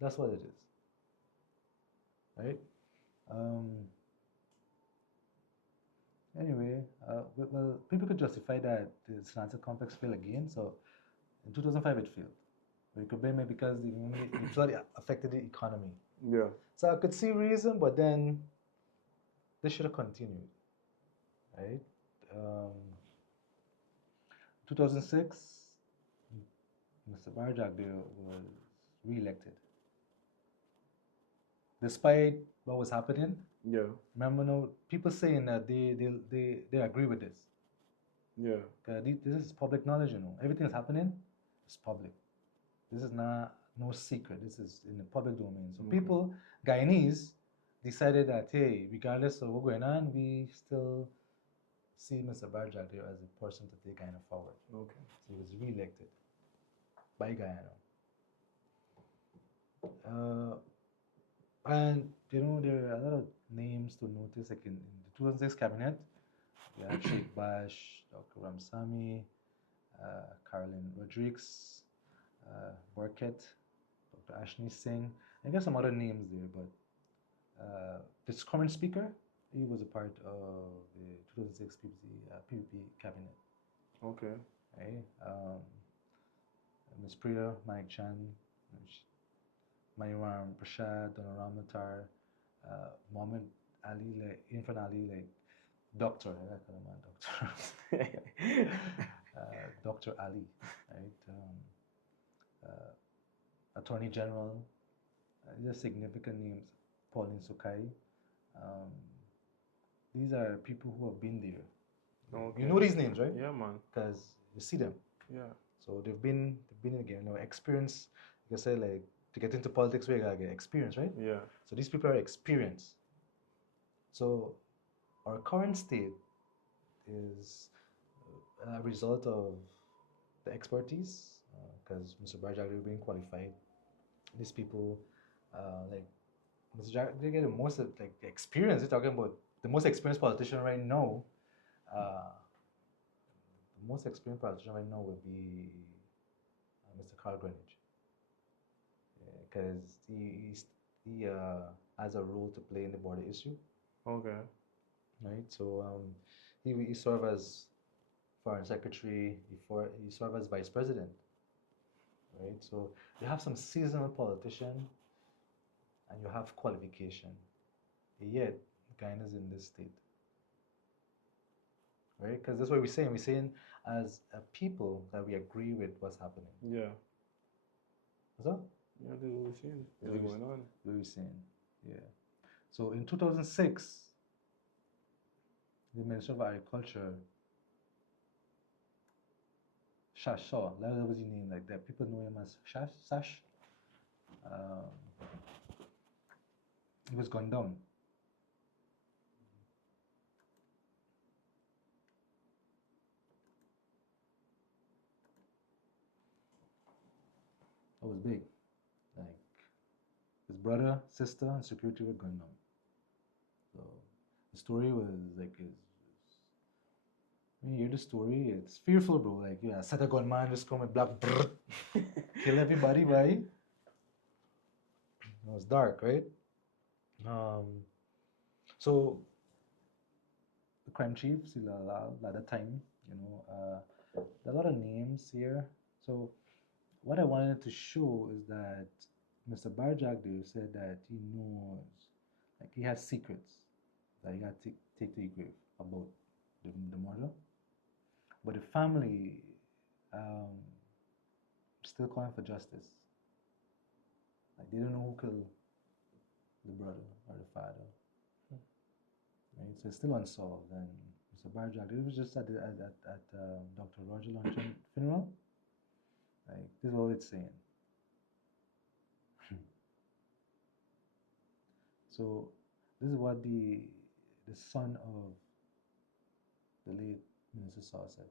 that's what it is. Right? Anyway, well, people could justify that the Sinatra complex failed again. So in 2005 it failed. We could blame it because the flood affected the economy. Yeah. So I could see reason, but then they should have continued. Right? 2006, Mr. Barjaglia was re-elected. Despite what was happening, yeah. Remember, people saying that they agree with this. Yeah. This is public knowledge, Everything that's happening is public. This is no secret. This is in the public domain. So people, Guyanese, decided that, hey, regardless of what's going on, we still see Mr. Barjaglia as a person to take Guyana forward. Okay. So he was re-elected by Guyana. And there are a lot of names to notice, like in the 2006 cabinet, we had Sheikh Bash, Dr. Ramsamy, Caroline Rodriguez, Burkett, Dr. Ashni Singh, and there's some other names there, but this current speaker, he was a part of the 2006 PPP cabinet. Okay. Right? Ms. Priya, Mike Chan, Mayuram Prashad, Donoram Natar, Mohammed Ali, Infant Ali, doctor, I call him doctor. Dr. Ali, right? Attorney General, these are significant names. Pauline Sukai. These are people who have been there. Okay. You know these names, right? Yeah, man. Because you see them. Yeah. So they've been again, experience. Like I said, to get into politics, we gotta get experience, right? Yeah. So these people are experienced. So our current state is a result of the expertise, because Mr. Barjaglia being qualified. These people, Mr. Barjaglia, they get the most experience. You're talking about the most experienced politician right now. The most experienced politician right now would be Mr. Carl Greenwich, because he has a role to play in the border issue, Okay. right? So he served as foreign secretary. He served as vice president, right? So you have some seasonal politician, and you have qualification. Yet Guyana's in this state, right? Because that's what we're saying. We're saying as a people that we agree with what's happening. Yeah. So Yeah, this is what we're seeing. This is going on. what we're saying, yeah. So in 2006, the Minister of Agriculture, Shash Shaw, that was his name, like that. People know him as Sash. Um, he was gunned down. That was big. Like his brother, sister, and security were gunned down. So the story was like when you hear the story, it's fearful, bro. Like, yeah, set a gunman just come with black, brrr, kill everybody, right? It was dark, right? So the crime chief, Silala, at that time, there are a lot of names here. So what I wanted to show is that Mr. Barjagdev said that he knows, like he has secrets that he had to take to the grave about the murder. But the family still calling for justice. Like they don't know who killed the brother or the father. Right? So it's still unsolved. And Mr. Barjagdev was just at Dr. Roger Luncheon funeral. Like this is what it's saying. So this is what the son of the late Minister Saw said.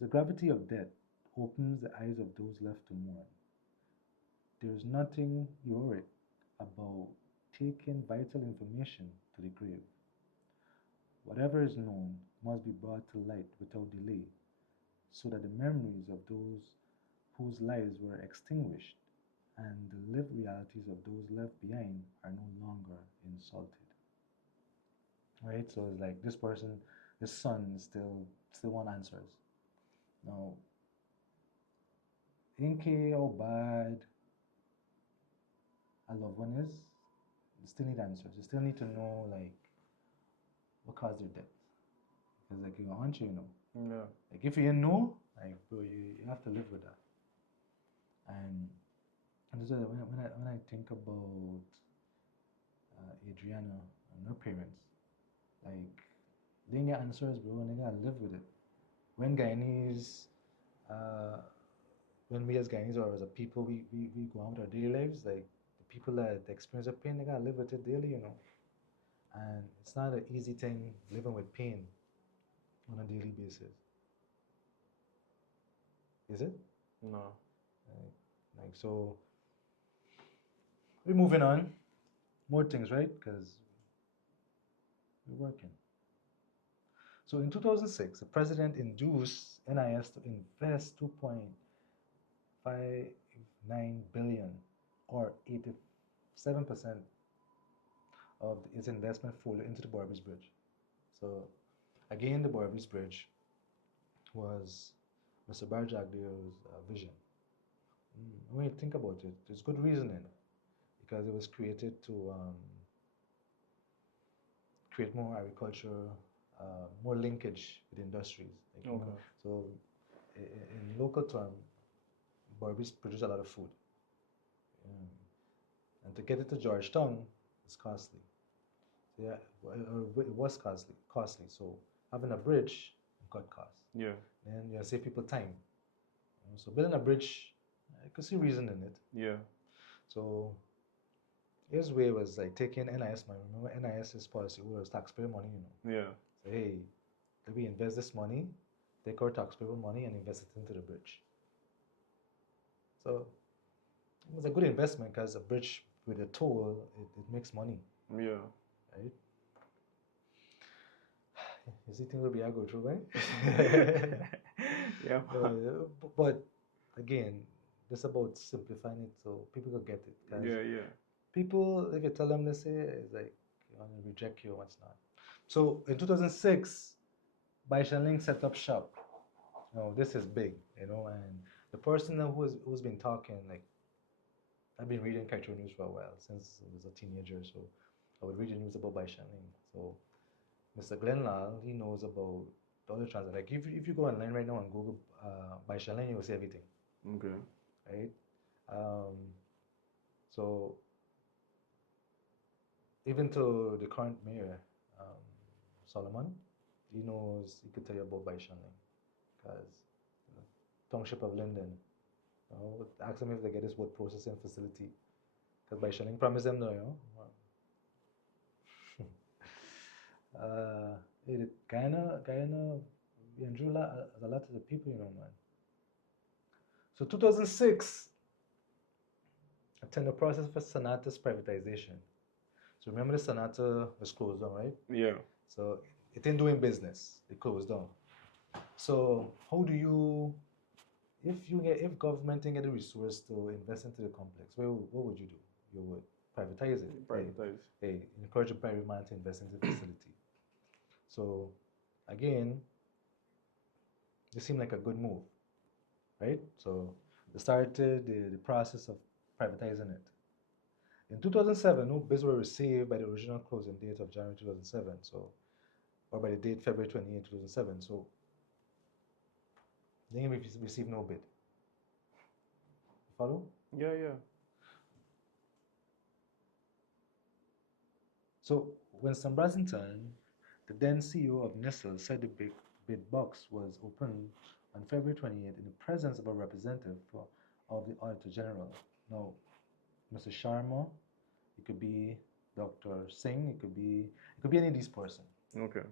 The gravity of death opens the eyes of those left to mourn. There is nothing heroic about taking vital information to the grave. Whatever is known must be brought to light without delay, so that the memories of those whose lives were extinguished and the lived realities of those left behind are no longer insulted. Right? So it's like this person, this son still want answers. Now, in case how bad a loved one is, you still need answers. You still need to know like what caused their death. Because like you're hunch, Yeah. Like if you know, like bro, you have to live with that. And so when I think about Adriana and her parents, like they ain't get answers, bro, and they gotta live with it. When Guyanese, when we as Guyanese or as a people, we go on with our daily lives, like the people that experience the pain, they gotta live with it daily, And it's not an easy thing living with pain on a daily basis. Is it? No. Like so, we're moving on. More things, right? Because we're working. So in 2006, the president induced NIS to invest 2.59 billion or 87% of its investment portfolio into the Borbridge Bridge. So again, the Borbridge Bridge was Mr. Barjagdew's vision. When you think about it, there's good reasoning because it was created to create more agriculture, more linkage with industries. Like, Okay. So in local term, Borbridge produce a lot of food. And to get it to Georgetown is costly. So yeah, it was costly. So having a bridge cut costs. Yeah. And you save people time. So building a bridge, I could see reason in it. Yeah. So his way was like taking NIS money. Remember, NIS's policy was taxpayer money, Yeah. So, hey, let me invest this money, take our taxpayer money and invest it into the bridge. So it was a good investment because a bridge with a toll, it makes money. Yeah. Right? You see things will be I go through, right? Yeah. But again, this about simplifying it so people can get it. Yeah. People, if you tell them this, it's like, you want to reject you, what's not. So in 2006, Baishan set up shop. This is big, and the person who's been talking, like, I've been reading Kaito News for a while, since I was a teenager, so I would read the news about Baishan. So Mr. Glenlal, he knows about all the transactions. Like if you go online right now and Google Baishan, you will see everything. Okay. Right? So even to the current mayor, Solomon, he could tell you about Baishan, because Township of Linden, ask them if they get this wood processing facility, because Baishan promised them no, it kind of drew a lot of the people, man. So 2006, a tender process for Sonata's privatization. So remember the Sonata was closed down, right? Yeah. So it ain't doing business. It closed down. So how do you, if government didn't get the resource to invest into the complex, what would you do? You would privatize it. Privatize. Hey, encourage a private man to invest into the facility. So again, this seemed like a good move, right? So they started the process of privatizing it. In 2007, no bids were received by the original closing date of January 2007, or by the date February 28, 2007. So they received no bid. Follow? Yeah, yeah. So Winston Brasington, the then CEO of Nestle, said the bid box was opened on February 28 in the presence of a representative of the Auditor General. Now, Mr. Sharma, it could be Dr. Singh, it could be any of these persons. Okay.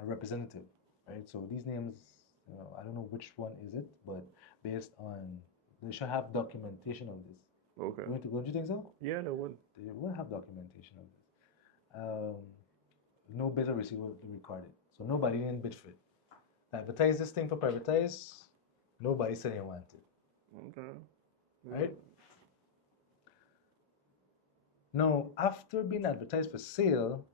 A representative, right? So these names, I don't know which one is it, but based on, they should have documentation of this. Okay. Don't you think so? Yeah, they would. They will have documentation of this. No bidder received the recorded, so nobody didn't bid for it. To advertise this thing for privatize, nobody said they wanted it. Okay. Yeah. Right? Now, after being advertised for sale,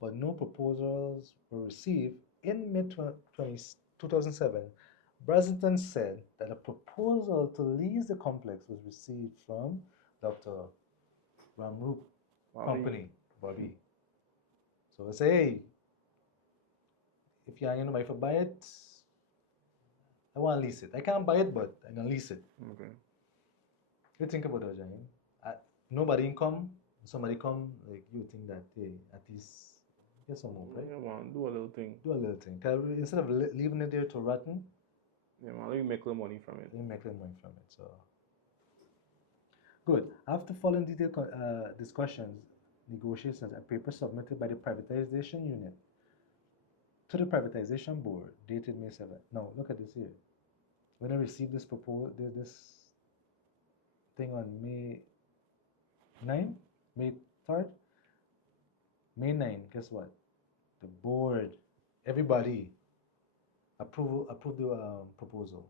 but no proposals were received, in mid 2007, Brasington said that a proposal to lease the complex was received from Dr. Ramroop Company, Bobby. So I say, hey, if you're going to buy it, I want to lease it. I can't buy it, but I'm going to lease it. Okay. You think about it, Jaime. Nobody come, somebody come, like you think that, hey, at least get some more, right? Yeah, man, do a little thing. Do a little thing. Instead of leaving it there to rotten, yeah, man, let me make a little money from it. Let me make a little money from it. So good. After following detailed discussions, negotiations, and papers submitted by the privatization unit to the privatization board, dated May 7th. Now look at this here. When I received this proposal, this thing on May 9, May 3rd, May 9. Guess what? The board, everybody, approved the proposal.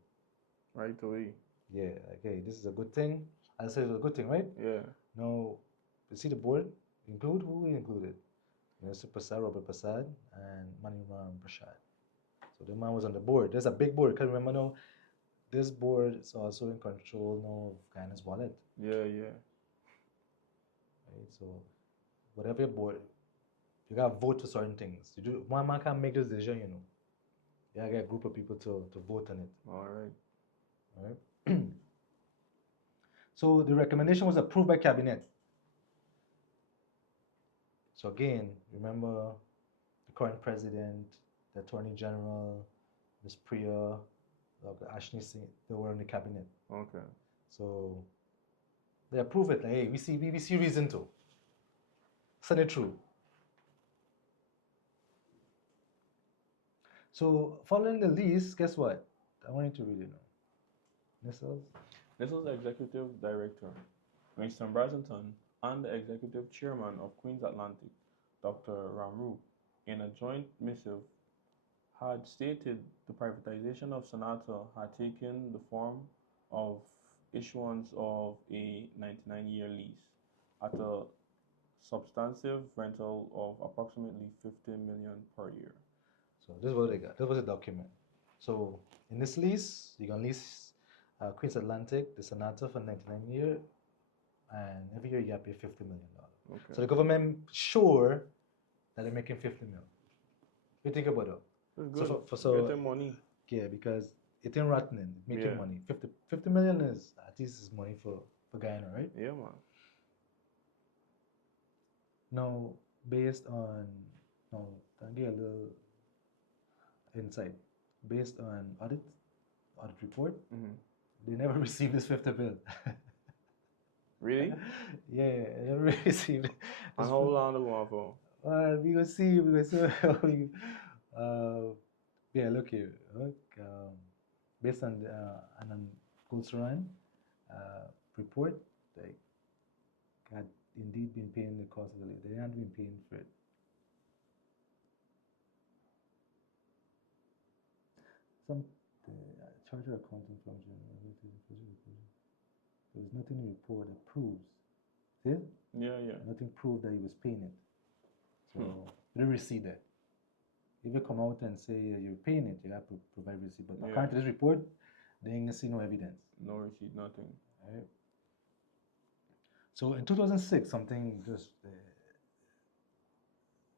Right away. Yeah. Okay. This is a good thing. I said it's a good thing, right? Yeah. Now, you see the board include who we included? Mr. Prasad, Robert Prasad, and Maniram Prasad. So the man was on the board. There's a big board. Because remember now, this board is also in control now of Guyana's wallet. Yeah, yeah. Right. So whatever your board, you gotta vote for certain things. One man can't make this decision, You gotta get a group of people to vote on it. All right. All right. So the recommendation was approved by cabinet. So again, remember the current president, the attorney general, Ms. Priya, Dr. Ashley Singh, they were in the cabinet. Okay. So they approve it. Like, hey, we see reason to send it through. So following the lease, guess what? I want you to read it now. Nestle's executive director, Winston Brasington, and the executive chairman of Queen's Atlantic, Dr. Ramroop, in a joint missive, had stated the privatization of Sonata had taken the form of issuance of a 99-year lease. at a substantive rental of approximately 50 million per year. So this is what they got. This was a document. So in this lease, you can lease Queens Atlantic, the Sonata for 99 years, and every year you got to pay $50 million. Okay. So the government sure that they're making 50 mil. What do you think about that? That's So good. so Getting money. yeah, because it ain't rotting, making Yeah. money. 50 million is at least is money for Guyana, right? Yeah, man. Now, based on now, I'll give you a little insight. Based on audit report, Mm-hmm. they never received this 50 bill. Really? Yeah, they never received it. And how long do you want for? We will see. We will see how you. Yeah, look here. Look, based on an Gulsran report, they had indeed been paying the cost of the lease. They hadn't been paying for it. Some charter accounting function. There was nothing in the report that proves. See? Yeah, yeah. Nothing proved that he was paying it. So they receipt that. If you come out and say you're paying it, you have to provide receipt. But Yeah. according to this report, they ain't see no evidence. No receipt, nothing. Right? So in 2006, something just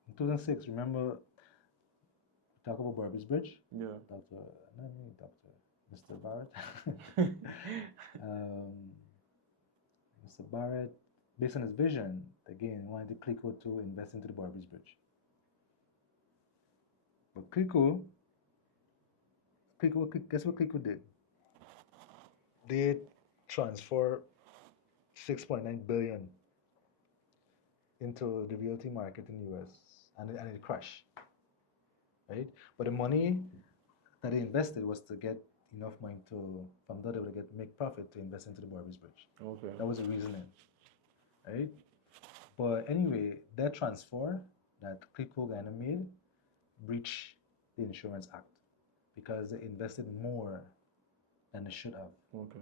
in 2006, remember talk about Barber's Bridge? Yeah. Mr. Barrett. Mr. Barrett, based on his vision, again, wanted the CLICO to invest into the Barber's Bridge. But CLICO, guess what CLICO did? They transfer 6.9 billion into the realty market in the US, and it crashed, right? But the money that they invested was to get enough money from that they would make profit to invest into the Barber's Bridge. Okay. That was the reasoning, right? But anyway, that transfer that CLICO Guyana made breached the Insurance Act because they invested more than they should have. Okay.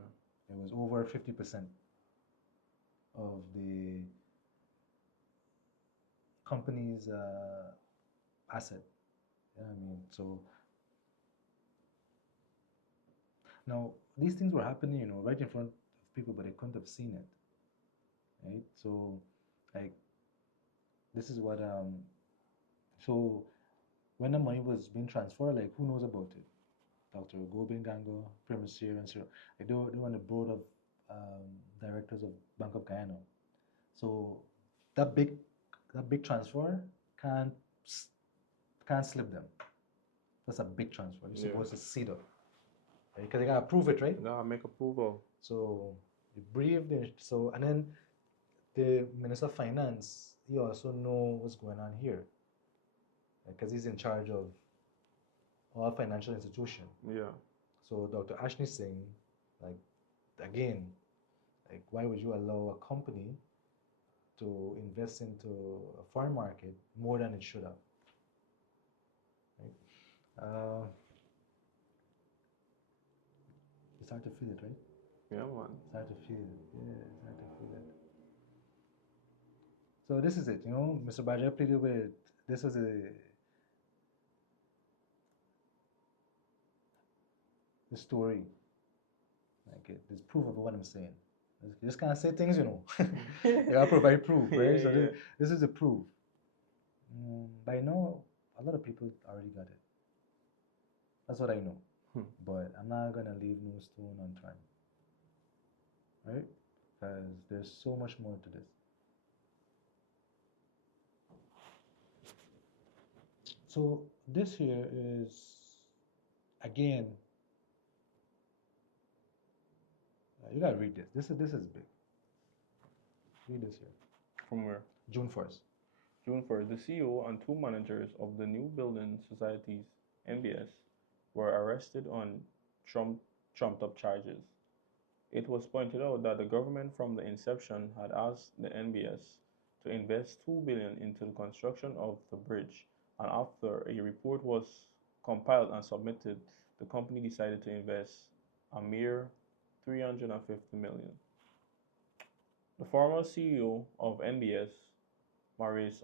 It was over 50% of the company's asset. You know what I mean? So now these things were happening, right in front of people, but they couldn't have seen it, right? So, like, this is what so when the money was being transferred, like, who knows about it? Dr. Gobin Gango, Premier and so like they were on the board of directors of Bank of Guyana. So that big transfer can't slip them. That's a big transfer. You're supposed to see that, right? Because they gotta approve it, right? No, make approval. So you brief the and then the Minister of Finance, he also know what's going on here, because he's in charge of all financial institution. Yeah. So Dr. Ashney Singh, like, again, like, why would you allow a company to invest into a foreign market more than it should have? Right? It's hard to feel it, right? Yeah, man. It's hard to feel it. Yeah, it's hard to feel it. So this is it, Mr. Baja pleaded with, this was the story. Like, there's proof of what I'm saying. You just can't say things, You gotta provide proof, right? Yeah, So yeah. This is the proof. By now, a lot of people already got it. That's what I know. But I'm not gonna leave no stone unturned, right? Because there's so much more to this. So this here is, again, you gotta read this. This is big. Read this here. From where? June 1st. June 1st, the CEO and two managers of the New Building Societies, NBS, were arrested on trumped up charges. It was pointed out that the government from the inception had asked the NBS to invest $2 billion into the construction of the bridge, and after a report was compiled and submitted, the company decided to invest a mere $350 million. The former CEO of NBS, Maurice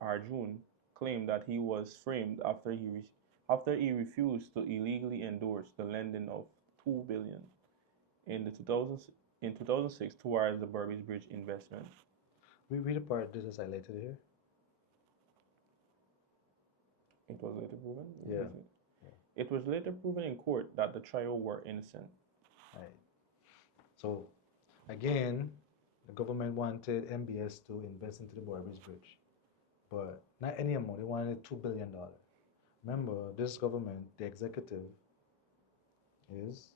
Arjun, claimed that he was framed after he refused to illegally endorse the lending of 2 billion in the 2000s in 2006 towards the Burbage Bridge investment. We read a part this is highlighted here. It was later proven. Yeah. It was later proven in court that the trio were innocent. Right. So, again, the government wanted MBS to invest into the Burbage Bridge, but not any amount. They wanted $2 billion. Remember, this government, the executive, is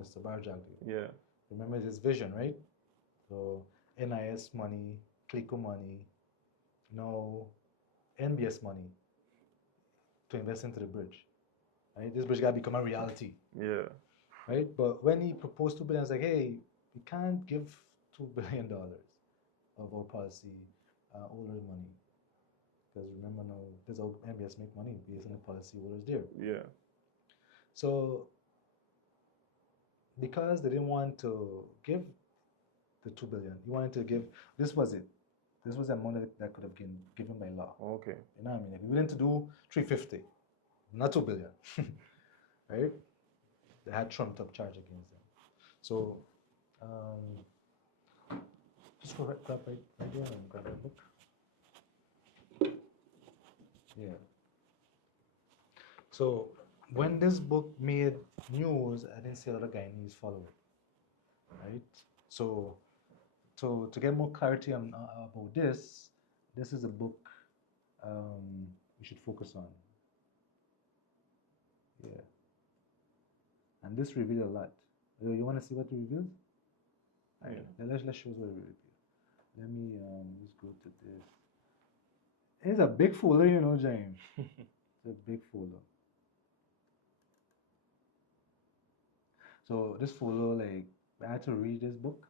Mr. Barjagli. Yeah. Remember his vision, right? So, NIS money, CLICO money, now NBS money to invest into the bridge. Right? This bridge got to become a reality. Yeah. Right? But when he proposed $2 billion, I was like, hey, we can't give $2 billion of our policy holders money. Because remember now, this how MBS make money based on the policy holders there. Yeah. So because they didn't want to give the $2 billion, he wanted to give, this was it. This was the amount that could have been given by law. Okay. You know what I mean? If you're willing to do 350, not 2 billion, right? They had trumped up charge against them. So just go grab right there and grab that book. Yeah. So when this book made news, I didn't see a lot of Guyanese follow it, right? So to get more clarity on about this is a book we should focus on. Yeah. And this revealed a lot. You want to see what it revealed? Yeah. Let's show us what it revealed. Let me just go to this. It's a big folder, you know, James. It's a big folder. So this folder, like, I had to read this book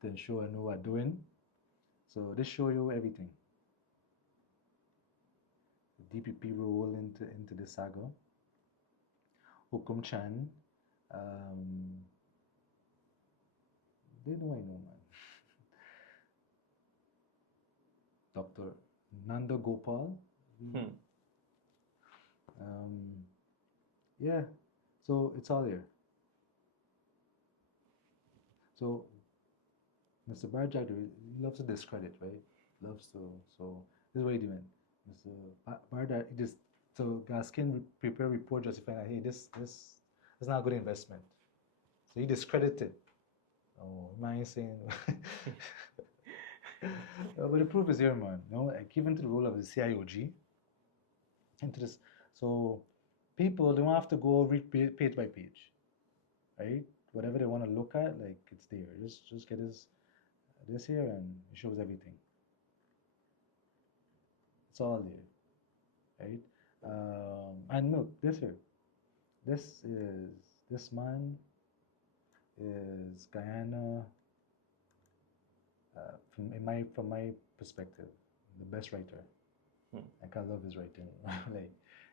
to ensure I know what I'm doing. So this show you everything. The DPP role into the saga. Hukum Chan. They know I know, man. Dr. Nanda Gopal. Yeah, so it's all here. So Mr. Barjagli, he loves to discredit, right? Loves to. So this is what he's doing. Mr. Barjagli, he just so Gaskin prepare a report justifying that hey, this is not a good investment. So he discredited. Oh, man, saying. But the proof is here, man. You know, like given to the role of the CIOG into this, so people don't have to go read page by page, right? Whatever they want to look at, like it's there. Just get this here, and it shows everything. It's all there, right? And look, this here. This man is Guyana. From my perspective, the best writer. Like I love his writing. Like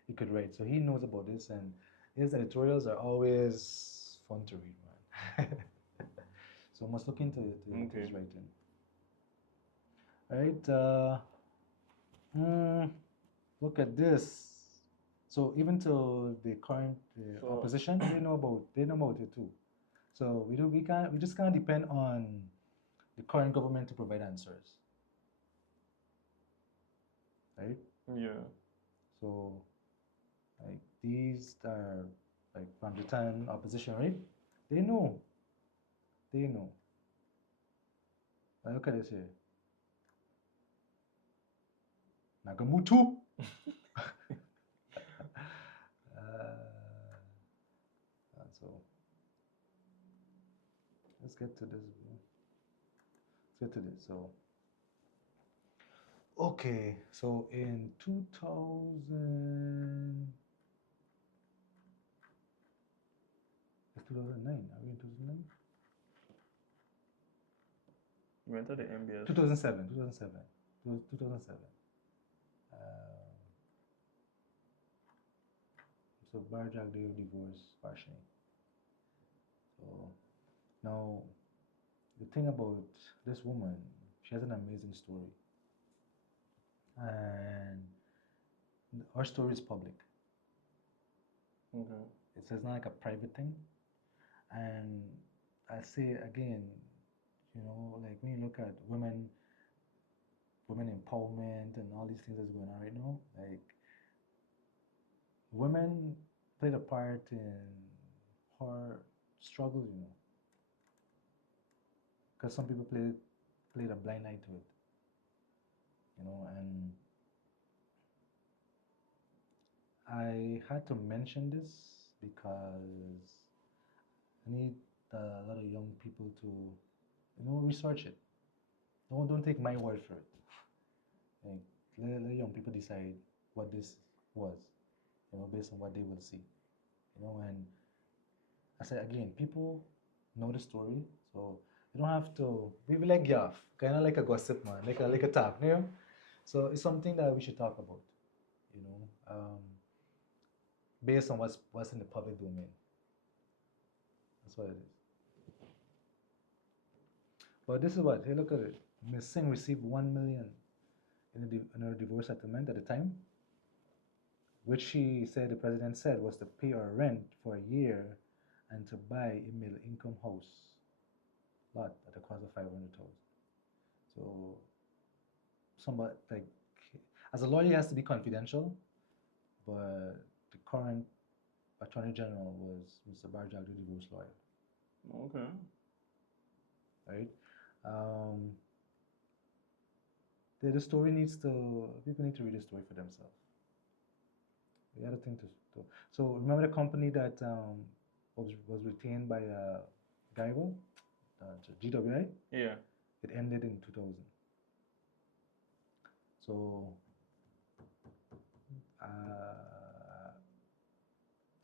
he could write, so he knows about this, and his editorials are always fun to read, man. So I must look into his writing. Right. Look at this. So even to the current opposition, they know about it too. So we just can't depend on the current government to provide answers, right? Yeah. So, like these are like from the time opposition, right? They know. Like, look at this here. Nagamutu. So let's get to this. So, okay, so in 2000, it's 2009. Are we in 2009? You entered the MBS. 2007. So Barjagli divorced partially. So now the thing about this woman, she has an amazing story, and her story is public. Okay. It's not like a private thing. And I say again, like when you look at women empowerment and all these things that's going on right now, like women played a part in her struggle, because some people played a blind eye to it, and I had to mention this because I need a lot of young people to, research it. Don't take my word for it. Like, let young people decide what this was, based on what they will see, and I said again, people know the story, so you don't have to be like Gaff, kind of like a gossip man, like a talk, So it's something that we should talk about, you know, based on what's in the public domain. That's what it is. But this is what, hey, look at it. Ms. Singh received 1 million in her divorce settlement at the time, which she said the president said was to pay her rent for a year and to buy a middle income house lot at a cost of 500,000. So somebody like, as a lawyer, he has to be confidential, but the current Attorney General was Mr. Barjak, the divorce lawyer. Okay. Right? The story people need to read the story for themselves. The other thing so remember the company that was retained by Gaivo, GWI? Yeah. It ended in 2000. So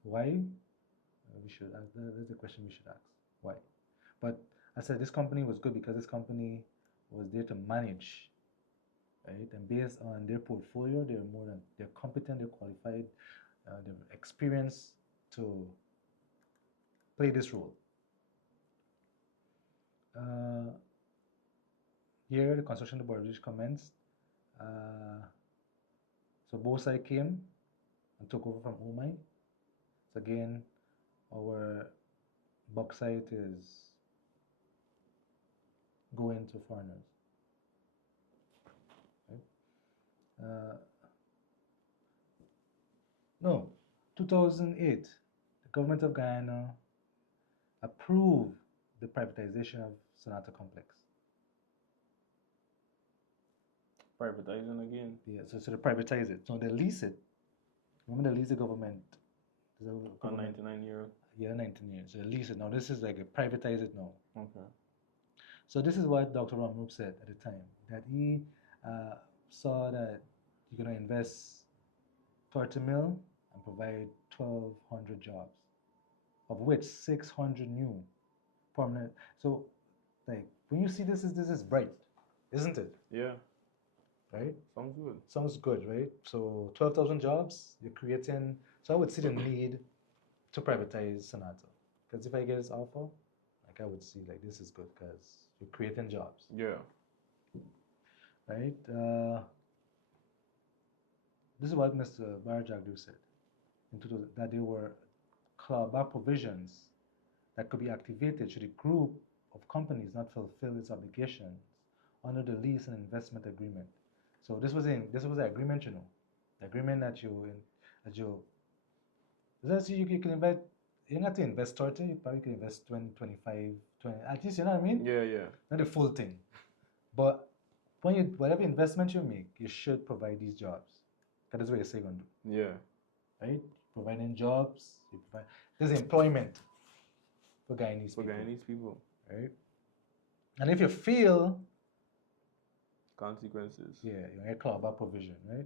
why? We should ask. That's the question we should ask. Why? But I said this company was good because this company was there to manage, right? And based on their portfolio, they're competent, they're qualified, they're experienced to play this role. Here, the construction of the border bridge commenced. So Bosai came and took over from Omai. So again, our bauxite is going to foreigners. Right? No, 2008, the government of Guyana approved the privatization of Sonata Complex. Privatizing again? Yeah, so they privatize it. So they lease it. Remember they lease the government. On 99 years? Yeah, 19 years. So they lease it. Now this is like a privatize it now. Okay. So this is what Dr. Ramroop said at the time, that he saw that you're going to invest 30 mil and provide 1,200 jobs, of which 600 new permanent. So, like, when you see this is bright, isn't it? Yeah. Right? Sounds good. Sounds good, right? So 12,000 jobs you're creating. So I would see the need to privatize Sonata, because if I get this offer, like I would see like this is good because you're creating jobs. Yeah. Right? This is what Mr. Barjagdu said in 2000, that there were clawback provisions that could be activated should a group of companies not fulfill its obligations under the lease and investment agreement. So this was the agreement, the agreement that you can invest. You don't have to invest 30. You probably can invest 20, 25, 20. At least, you know what I mean? Yeah, yeah. Not the full thing, but whatever investment you make, you should provide these jobs. That is what you're saying on do. Yeah. Right? Providing jobs. There's employment for Guyanese people. Guyanese people. Right? And if you feel consequences. Yeah, you get clawback provision, right?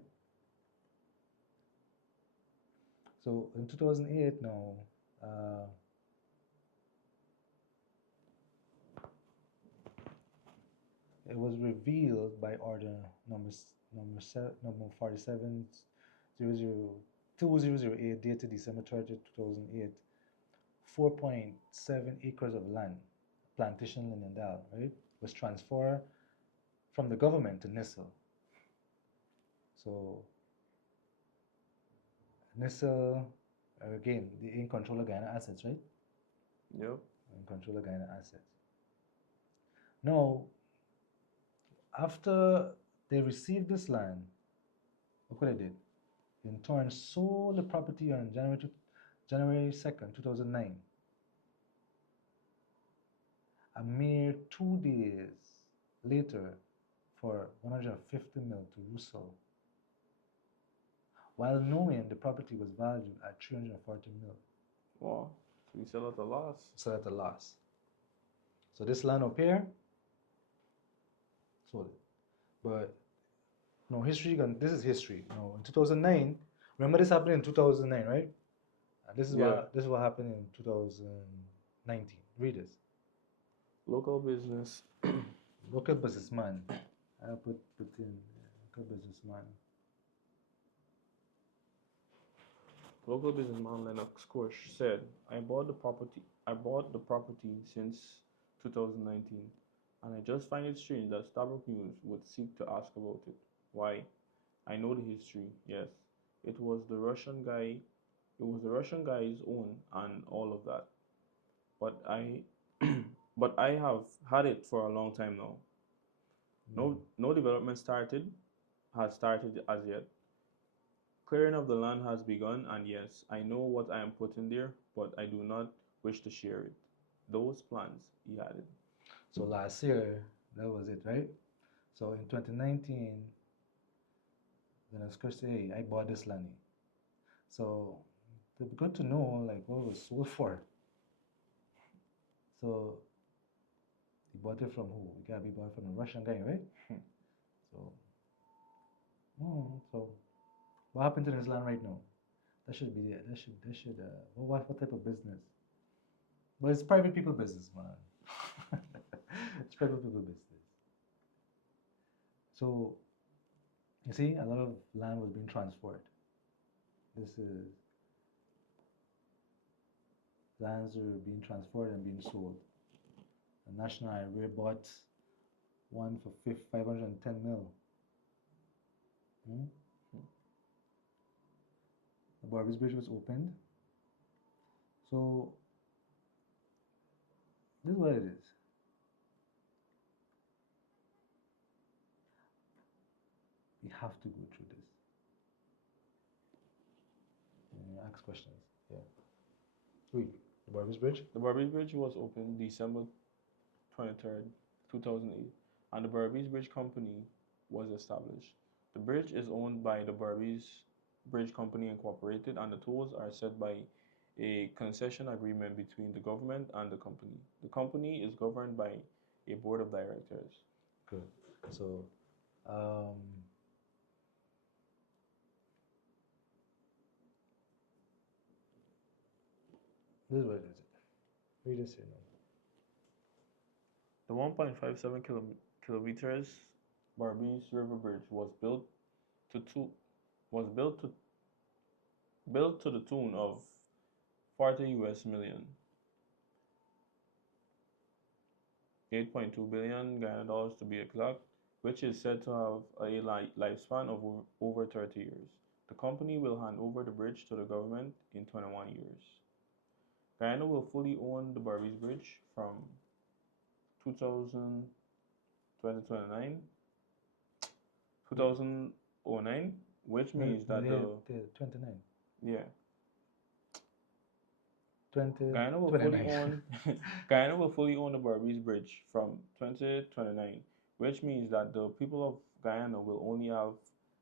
So in 2008 now, it was revealed by order number 47 2008 dated December 30, 2008, 4.7 acres of land plantation Linendal, right, was transferred from the government to NISL. So NISL, again, they in control of Guyana assets, right? Yep. In control of Guyana assets. Now, after they received this land, look what they did. In turn, sold the property on January 2nd, 2009. A mere 2 days later, for 150 mil to Russell, while knowing the property was valued at 340 mil. Wow. So we sell at a loss. So at a loss. So this land up here, sold it. But no history. This is history. No, in 2009. Remember this happened in 2009, right? And this is what happened in 2019. Read this. Local business. Local businessman. I put in local businessman. Local businessman Lennox Kush said, I bought the property since 2019, and I just find it strange that Starbuck News would seek to ask about it. Why? I know the history, yes. It was the Russian guy's own and all of that. But but I have had it for a long time now. No development has started as yet. Clearing of the land has begun, and yes, I know what I am putting there, but I do not wish to share it. Those plans, he added. So last year, that was it, right? So in 2019, then Oscar said, hey, I bought this land. So it'd be good to know like what it was sold for. So he bought it from who? It gotta be bought from a Russian guy, right? So what happened to this land right now? That should be there. What type of business? Well, it's private people business, man. It's private people business. So you see, a lot of land was being transferred. This is lands were being transferred and being sold. The National Highway bought one for 510 mil. The Barbies Bridge was opened. So this is what it is. We have to go through this. Ask questions. Yeah. Wait, the Barbies Bridge? The Barbies Bridge was opened December 23rd, 2008, and the Barbies Bridge Company was established. The bridge is owned by the Barbies Bridge Company Incorporated, and the tolls are set by a concession agreement between the government and the company. The company is governed by a board of directors. Good. So, this is what it is. Read this here now. The 1.57 kilometers Barbies River Bridge was built to the tune of 40 US million, 8.2 billion Guyana dollars to be exact, which is said to have a lifespan of over 30 years. The company will hand over the bridge to the government in 21 years. Guyana will fully own the Barbies Bridge from 2009, which means that the 29. Yeah. 20. Guyana will fully own Guyana will fully own the Barbies Bridge from 2029, which means that the people of Guyana will only have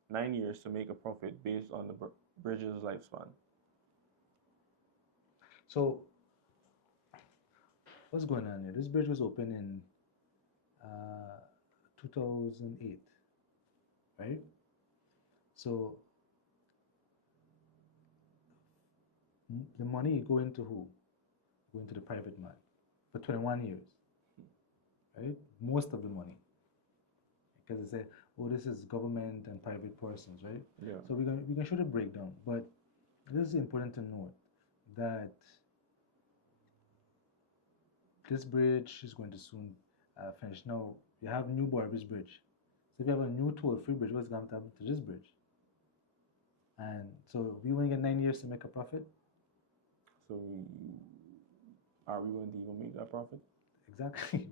9 years to make a profit based on the bridge's lifespan. So, what's going on here? This bridge was opened in 2008, right? So, the money going to who? Going to the private man for 21 years, right? Most of the money. Because they say, oh, this is government and private persons, right? Yeah. So we can show the breakdown, but this is important to note that this bridge is going to soon finish. Now, you have New Berbice Bridge. So if you have a new toll-free bridge, what's going to happen to this bridge? And so we only get 9 years to make a profit. So are we going to even make that profit? Exactly.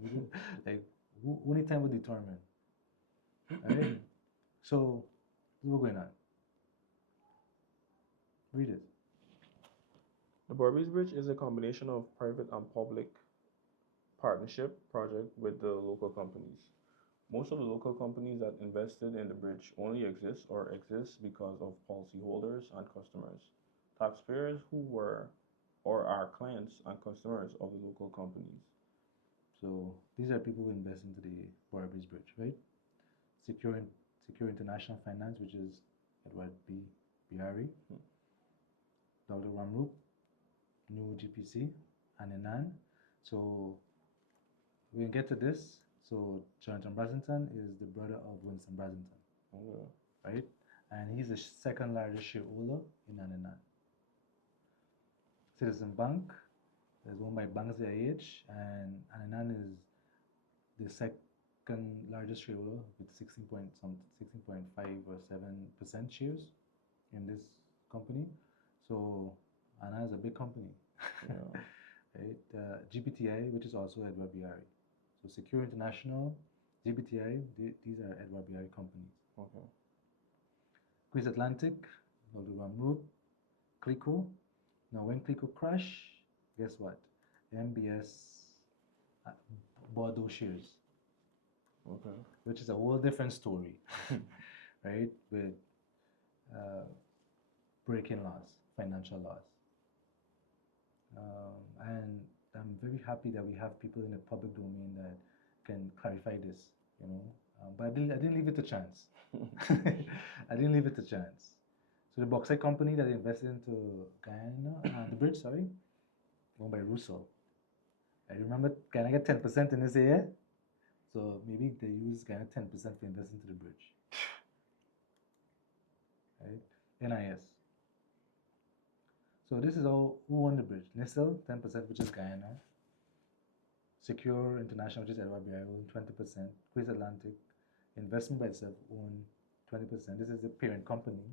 Like, only time will determine. Right? So, what's going on? Read it. The Berbice Bridge is a combination of private and public partnership project with the local companies. Most of the local companies that invested in the bridge only exist because of policyholders and customers, taxpayers who were or are clients and customers of the local companies. So these are people who invest into the Berbice Bridge, right? Secure International Finance, which is Edward B. Biari, Dr. Ramrup, New GPC, and Enan. So we can get to this. So Jonathan Brasington is the brother of Winston Brasington, right? And he's the second largest shareholder in Ananan. Citizen Bank is owned by Banks IH, and Ananan is the second largest shareholder with 16.5 or 7% shares in this company. So Ananan is a big company, Yeah. right? GBTI, which is also Edward Biari. So Secure International, GBTI, these are Edward Biari companies. Okay. Queen's Atlantic, Dr. Ramroot, Clico. Now when Clico crashed, guess what? MBS bought those shares. Okay. Which is a whole different story, right? With breaking laws, financial laws. And I'm very happy that we have people in the public domain that can clarify this, you know. But I didn't leave it to chance. I didn't leave it to chance. So the bauxite company that invested into Guyana, the bridge, sorry, owned by Russell. I remember Guyana get 10% in this area, so maybe they use Guyana 10% to invest into the bridge. Right? NIS. So this is all who won the bridge. Nissel, 10%, which is Guyana. Secure International, which is Edward Biari, own 20%. Queen's Atlantic, investment by itself, own 20%. This is the parent company.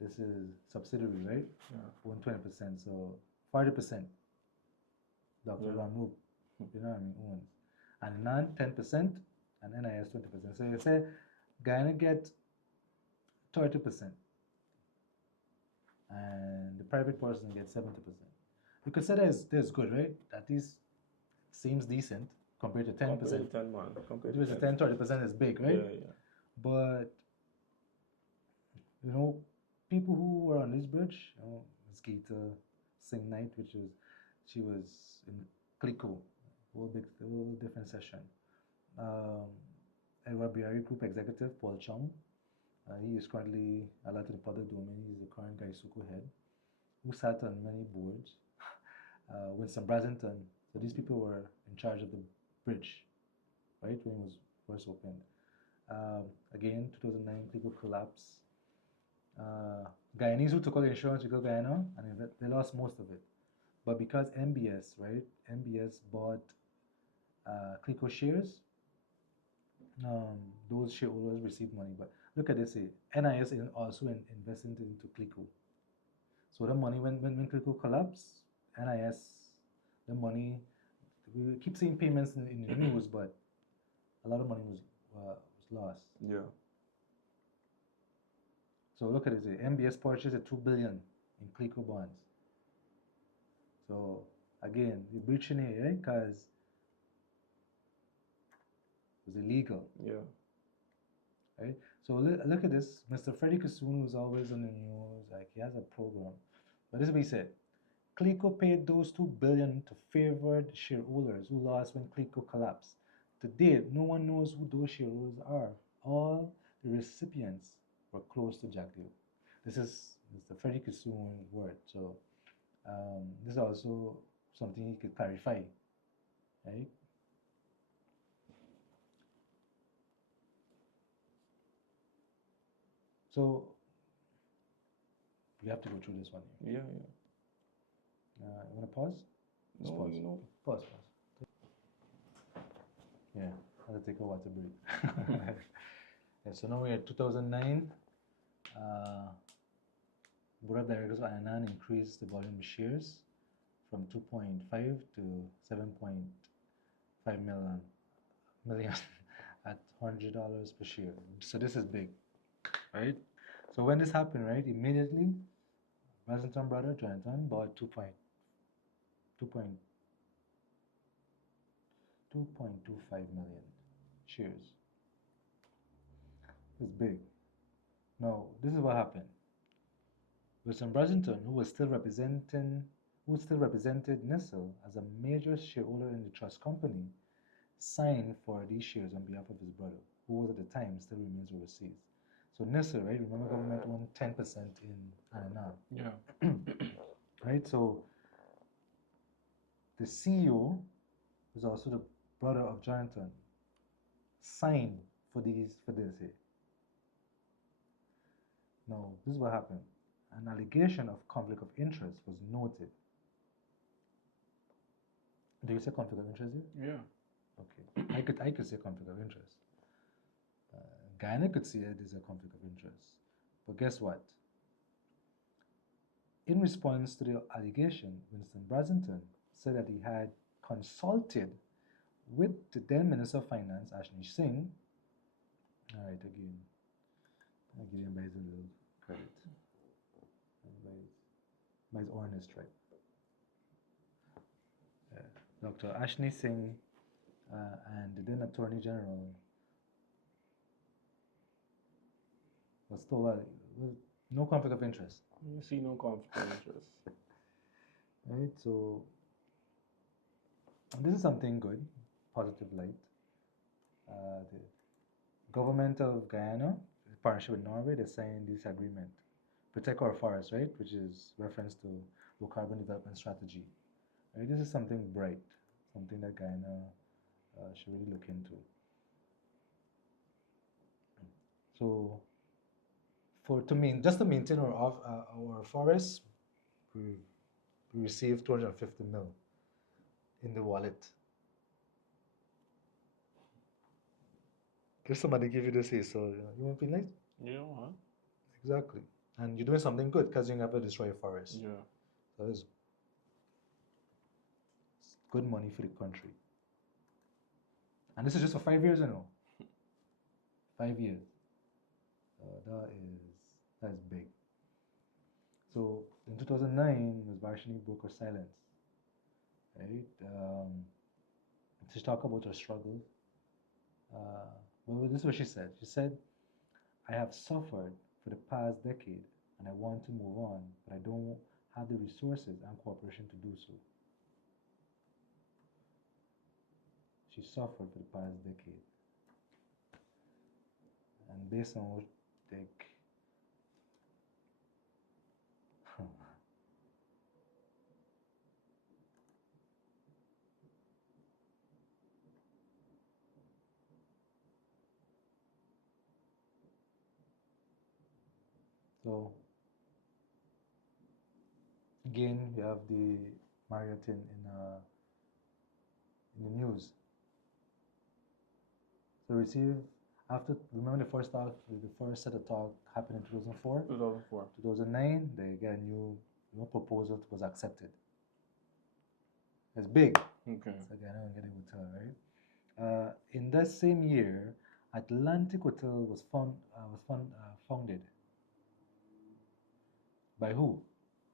This is subsidiary, right? Yeah. Own 20%. So 40%. Dr. Yeah. Ramroop, you know what I mean, owns. And NAN, 10%, and NIS, 20%. So you say Guyana get 30%. And the private person gets 70%. You could say that's good, right? At least seems decent compared to 10%. Compared to 10, man. Compared to 10, 30% is big, right? Yeah. But, you know, people who were on this bridge, you know, Ms. Geeta Singh Knight, she was in Clico, whole different session. Edward Biari Group Executive, Paul Chung. He is currently allowed to the public domain. He's the current Gaisuku head, who sat on many boards. Winston Brasington. So these people were in charge of the bridge, right, when it was first opened. Again, 2009, Clico collapse. Guyanese who took all the insurance because Guyana, and they lost most of it. But because MBS, right, MBS bought Clico shares, those shareholders received money. But look at this, NIS is also investing into Clico. So the money, when Clico collapsed, NIS, the money, we keep seeing payments in the news, but a lot of money was lost. Yeah. So look at this, MBS purchased at $2 billion in Clico bonds. So again, we're breaching here, right? Because it was illegal. Yeah. Right? So look at this. Mr. Freddie Kassoon, who's always on the news, like he has a program. But this is what he said. Clico paid those $2 billion to favored shareholders who lost when Clico collapsed. To date, no one knows who those shareholders are. All the recipients were close to Jack Lew. This is Mr. Freddie Kassoon word. So this is also something he could clarify, right? So we have to go through this one here. Yeah. You want to pause? No, pause. you know. Pause. take a water break. Yeah, so now we're at 2009. Board of Directors of Ananan increased the volume of shares from 2.5 to 7.5 million at $100 per share. So this is big, right? So when this happened, right, immediately, Brazelton brother Jonathan bought 2.25 million shares. It's big. Now, this is what happened. Wilson Brazelton, who still represented Nissel as a major shareholder in the trust company, signed for these shares on behalf of his brother, who was at the time still remains overseas. So Nissel, right? Remember, government owned 10% in Ananan. Yeah. Right? So the CEO, who's also the brother of Jonathan, signed for this here. Now, this is what happened. An allegation of conflict of interest was noted. Do you say conflict of interest here? Yeah. Okay. I could say conflict of interest. Guyana could see it as a conflict of interest. But guess what? In response to the allegation, Winston Brazelton said that he had consulted with the then Minister of Finance, Ashni Singh. All right, again, I'll give him by his little credit. By his honest, right? Dr. Ashni Singh and the then Attorney General was told, well, no conflict of interest. You see no conflict of interest. Right, so this is something good, positive light. The government of Guyana, in partnership with Norway, they signed this agreement, Protect Our Forests, right, which is reference to low carbon development strategy. Right, this is something bright, something that Guyana should really look into. So, just to maintain our forests, we received 250 mil in the wallet. If somebody give you this here, so you won't be late. Yeah, huh? Exactly, and you're doing something good because you never destroy a forest. Yeah. That is good money for the country. And this is just for 5 years, 5 years. That is big. So in 2009, Ms. Varshini broke her silence, right? To talk about her struggle. Well, this is what she said. She said, "I have suffered for the past decade and I want to move on, but I don't have the resources and cooperation to do so." She suffered for the past decade. And based on what, like, so again, you have the Marriott in the news. So remember the first set of talk happened in 2004? 2004. 2009, they get a new proposal was accepted. It's big. Okay. So again, I don't get a hotel, right? In that same year, Atlantic Hotel was founded. By who?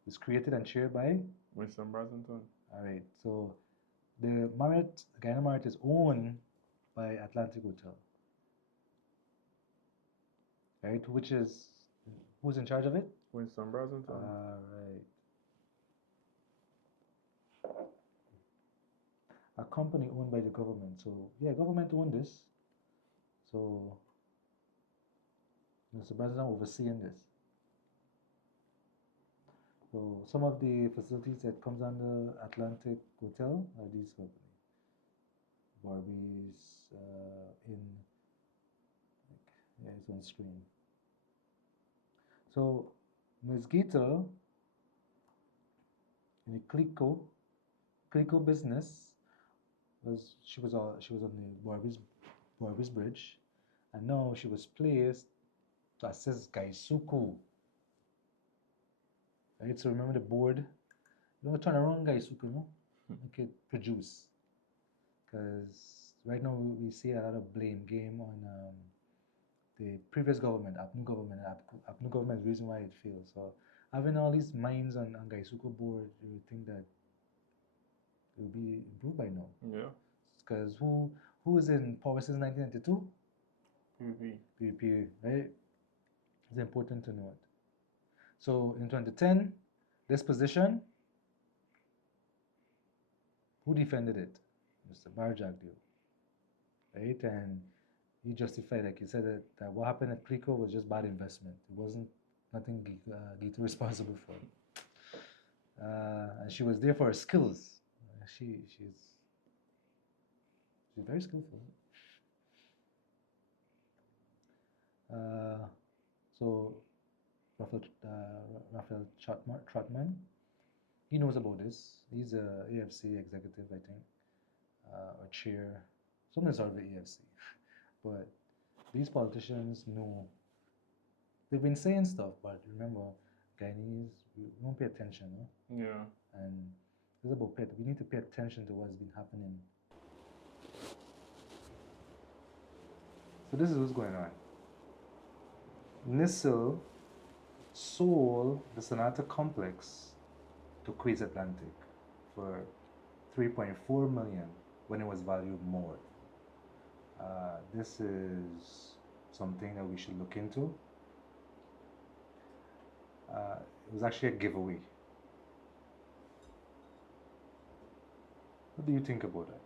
It was created and chaired by Winston Brazelton. All right. So the Guyana Marriott is owned by Atlantic Hotel, right? Who's in charge of it? Winston Brazelton. All right. A company owned by the government. So yeah, government owned this. So Mr. Brazelton overseeing this. So some of the facilities that comes under Atlantic Hotel are these companies. Barbies it's on screen. So Ms. Gita in the Clico business she was on the Barbies Burbis Bridge, and now she was placed to assess Gaisuku. Right, so remember the board. You don't turn around Gaisuku, no? Make it produce. Because right now we see a lot of blame game on the previous government, APNU government. APNU government is the reason why it failed. So having all these mines on Gaisuku board, you would think that it will be improved by now. Yeah. Because who is in power since 1992? PVP. PVP, right? It's important to know it. So in 2010, this position, who defended it? Mr. Barjagdio, right? And he justified, like he said, that what happened at Clico was just bad investment. It wasn't nothing Gitu responsible for. And she was there for her skills. She's very skillful. So Raphael Trotman, he knows about this. He's a AFC executive, I think, or chair, something sort of the AFC. But these politicians know. They've been saying stuff, but remember, Guyanese, we don't pay attention, no? Yeah. And it's about we need to pay attention to what's been happening. So this is what's going on. NISL sold the Sonata complex to Queens Atlantic for $3.4 million when it was valued more. This is something that we should look into. It was actually a giveaway. What do you think about that?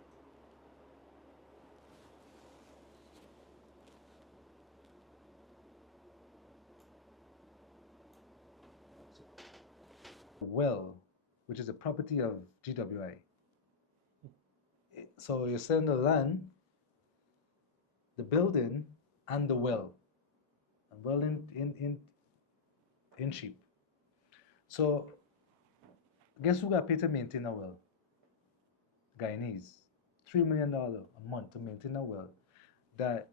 Well, which is a property of GWI. So you're selling the land, the building, and the well. And well in cheap. So guess who got paid to maintain a well? Guyanese. $3 million a month to maintain a well. That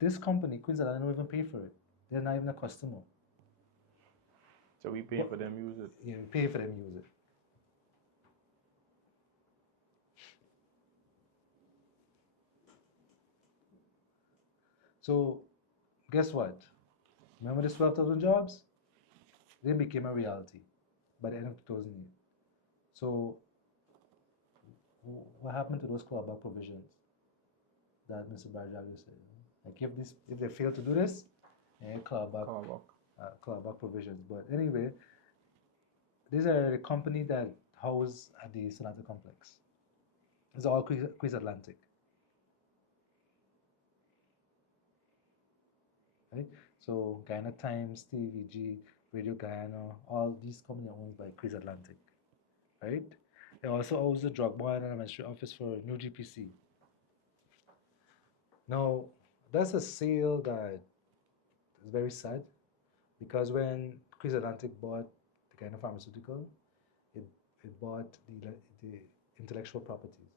this company, Queens Island, don't even pay for it. They're not even a customer. So we pay for them use it. Yeah, we pay for them use it. So guess what? Remember the 12,000 jobs? They became a reality by the end of 2008. So what happened to those clawback provisions that Mr. Barjagdio said? Like if they fail to do this, clawback provisions. But anyway, these are the company that house at the Sonata complex. It's all Queens Atlantic. Right? So Guyana Times, TVG, Radio Guyana, all these companies are owned by Queens Atlantic. Right? They also owns the Drogba and Administrative Office for New GPC. Now, that's a sale that is very sad because when Queens Atlantic bought the Guyana Pharmaceutical, it bought the intellectual properties.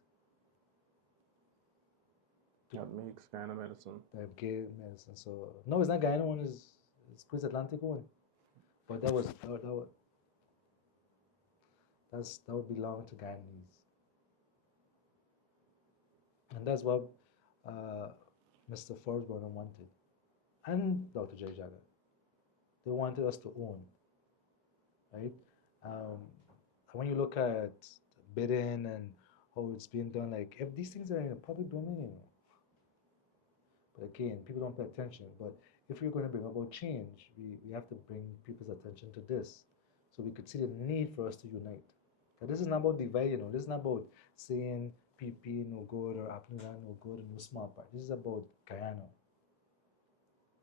That makes Guyana medicine. That gave medicine. So no, it's not Guyana one. It's Queens Atlantic one. But that would belong to Guyanese. And that's what Mr. Forbes Burnham wanted, and Dr. Jay Jagat. They wanted us to own, right? When you look at bidding and how it's being done, like if these things are in the public domain, you know. But again, people don't pay attention. But if we're going to bring about change, we have to bring people's attention to this, so we could see the need for us to unite. Now, this is not about dividing, you know. This is not about saying PP no good or Apnuna no good and no small part. This is about Guyana,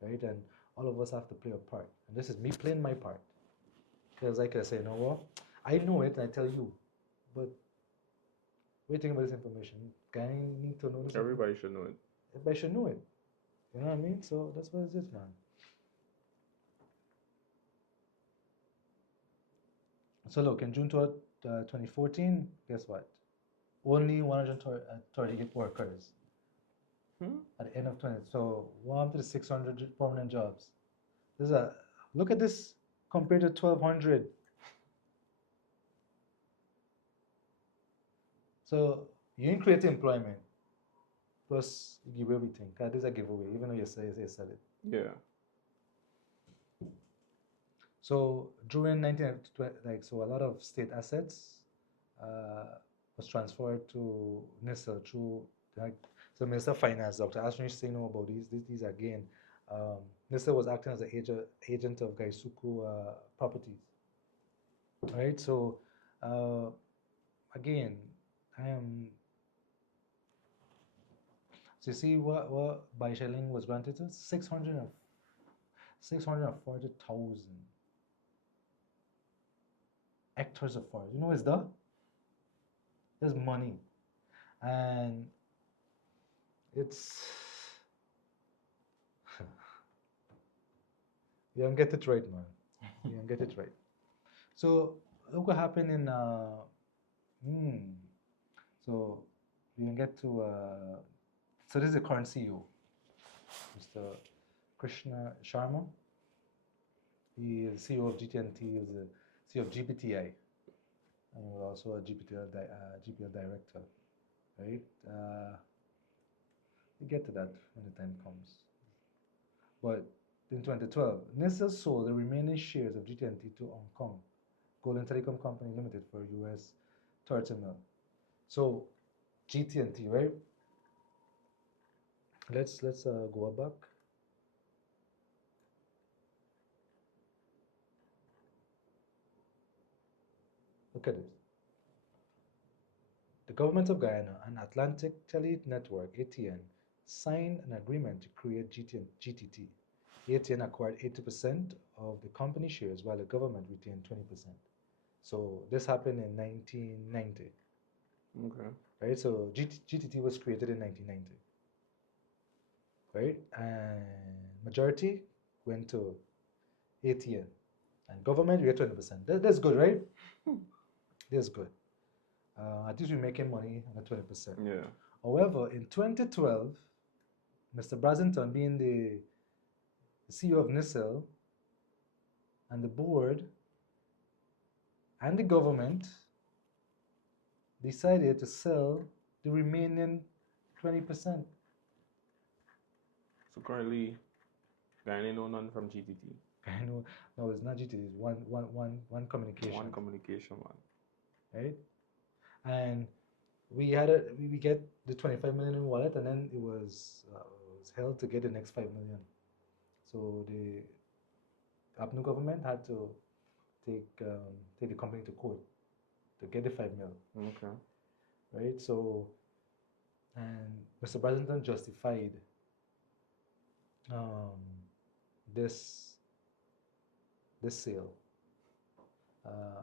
right? And all of us have to play a part. And this is me playing my part. Because I can say, you know what? I know it and I tell you. But what do you think about this information? Guyana need to know this. Everybody should know it. Everybody should know it. You know what I mean? So that's what it is, man. So look, in June 2014, guess what? Only 130 workers at the end of 20. So 1 to 600 permanent jobs. There's a look at this compared to 1,200. So you didn't create employment plus you give everything. This is a giveaway, even though you say said it. Yeah. So during 1920, like so, a lot of state assets was transferred to NISL through like so Minister of Finance, Dr. Ashwin saying no about these again. NISL was acting as an agent of Gaisuku Properties. Right. So again, I am. So you see what Baishaling was granted to 640,000 hectares of forest. You know, it's that? There's money, and it's you don't get it right, man. You don't get it right. So look what happened in so we can get to so this is the current CEO, Mr. Krishna Sharma. He is CEO of GTNT. He was the CEO of GPTI, and he was also a GPL director, right? We get to that when the time comes. But in 2012, NISA sold the remaining shares of GTNT to Hong Kong Golden Telecom Company Limited for US 30 mil. So GTNT, right? Let's go back. Look at this. The government of Guyana and Atlantic Tele Network (ATN) signed an agreement to create GTT. ATN acquired 80% of the company shares while the government retained 20%. So this happened in 1990. Okay. Right? So GTT was created in 1990. Right? And majority went to ATN. And government, we get 20%. That's good, right? That's good. At least we're making money on the 20%. Yeah. However, in 2012, Mr. Brasington, being the CEO of NISL, and the board and the government decided to sell the remaining 20%. So currently, Guyana know none from GTT. I know, no, it's not GTT. It's one communication. One communication one. Right? And we get the 25 million in wallet, and then it was held to get the next 5 million. So the APNU government had to take the company to court to get the 5 mil. Okay. Right? So, and Mr. Brasington justified this sale.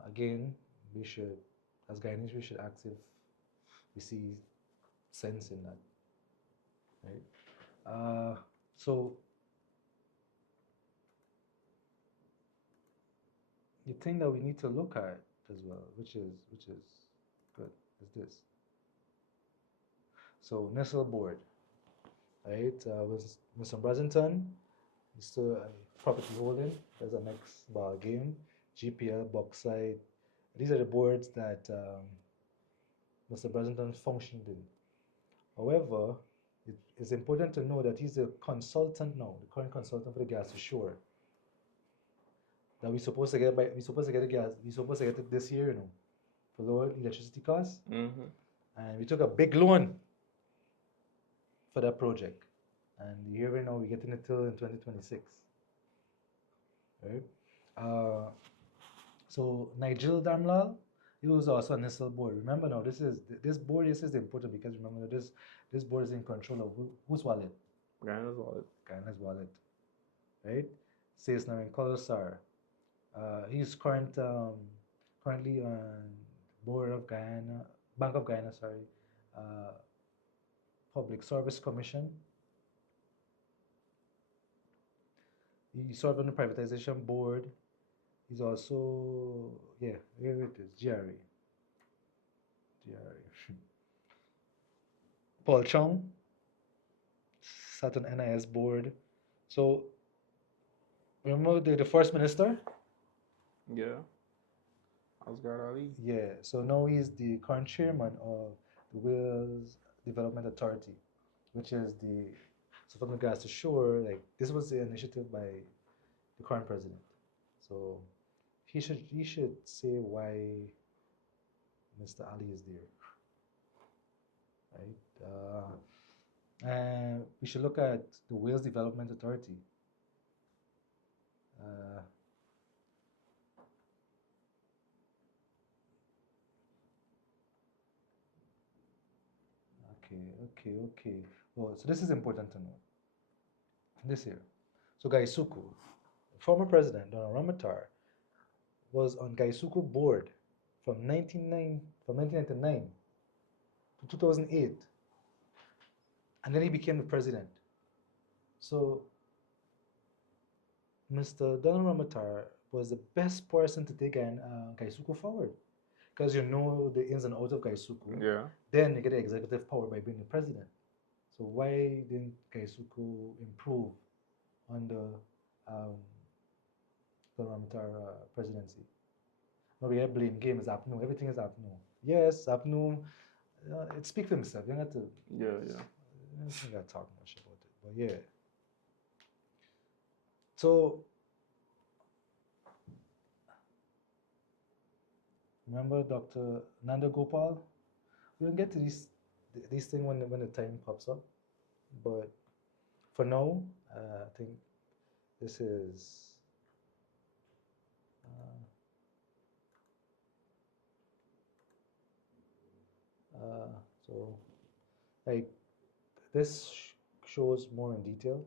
Again, we should, as Guyanese, we should ask if we see sense in that. Right? So the thing that we need to look at as well, which is good, is this. So NISL board, right? With Mr. Brasington, he's still property holding. There's a next ball game. GPL, Bauxite. These are the boards that Mr. Brasington functioned in. However, it is important to know that he's a consultant now, the current consultant for the gas ashore. That we're supposed to get the gas. We're supposed to get it this year, for lower electricity costs. Mm-hmm. And we took a big loan for that project. And here right now we're getting it till in 2026. Right? So Nigel Damlal, he was also on NISL board. Remember now, this board is important because remember this board is in control of whose wallet? Guyana's wallet. Guyana's wallet. Right? Says now in Colosar. He's currently on board of Guyana, Bank of Guyana, sorry, Public Service Commission. He served on the privatization board. He's also, here it is, GRA. Paul Chung, sat on NIS board. So remember the first minister? Yeah. Asghar Ali. Yeah. So now he's the current chairman of the Wales Development Authority, which is the so from regards to sure, like this was the initiative by the current president. So he should say why Mr. Ali is there, right? And we should look at the Wales Development Authority. Uh, okay. Well, so this is important to know. This here. So Gaisuku, former president Donald Ramatar, was on Gaisuku board from 1999 to 2008, and then he became the president. So Mr. Donald Ramatar was the best person to take Gaisuku forward because you know the ins and outs of Gaisuku. Yeah. Then you get the executive power by being the president. So why didn't Gaisuku improve under um, the Ramatar presidency? No, we have blame game is Apnu. Everything is Apnu. Yes, Apnu. It speaks for himself. You don't have to. Yeah. You don't got to talk much about it. But yeah. So remember Dr. Nanda Gopal? We'll get to these things when the time pops up. But for now, I think this is so like this shows more in detail.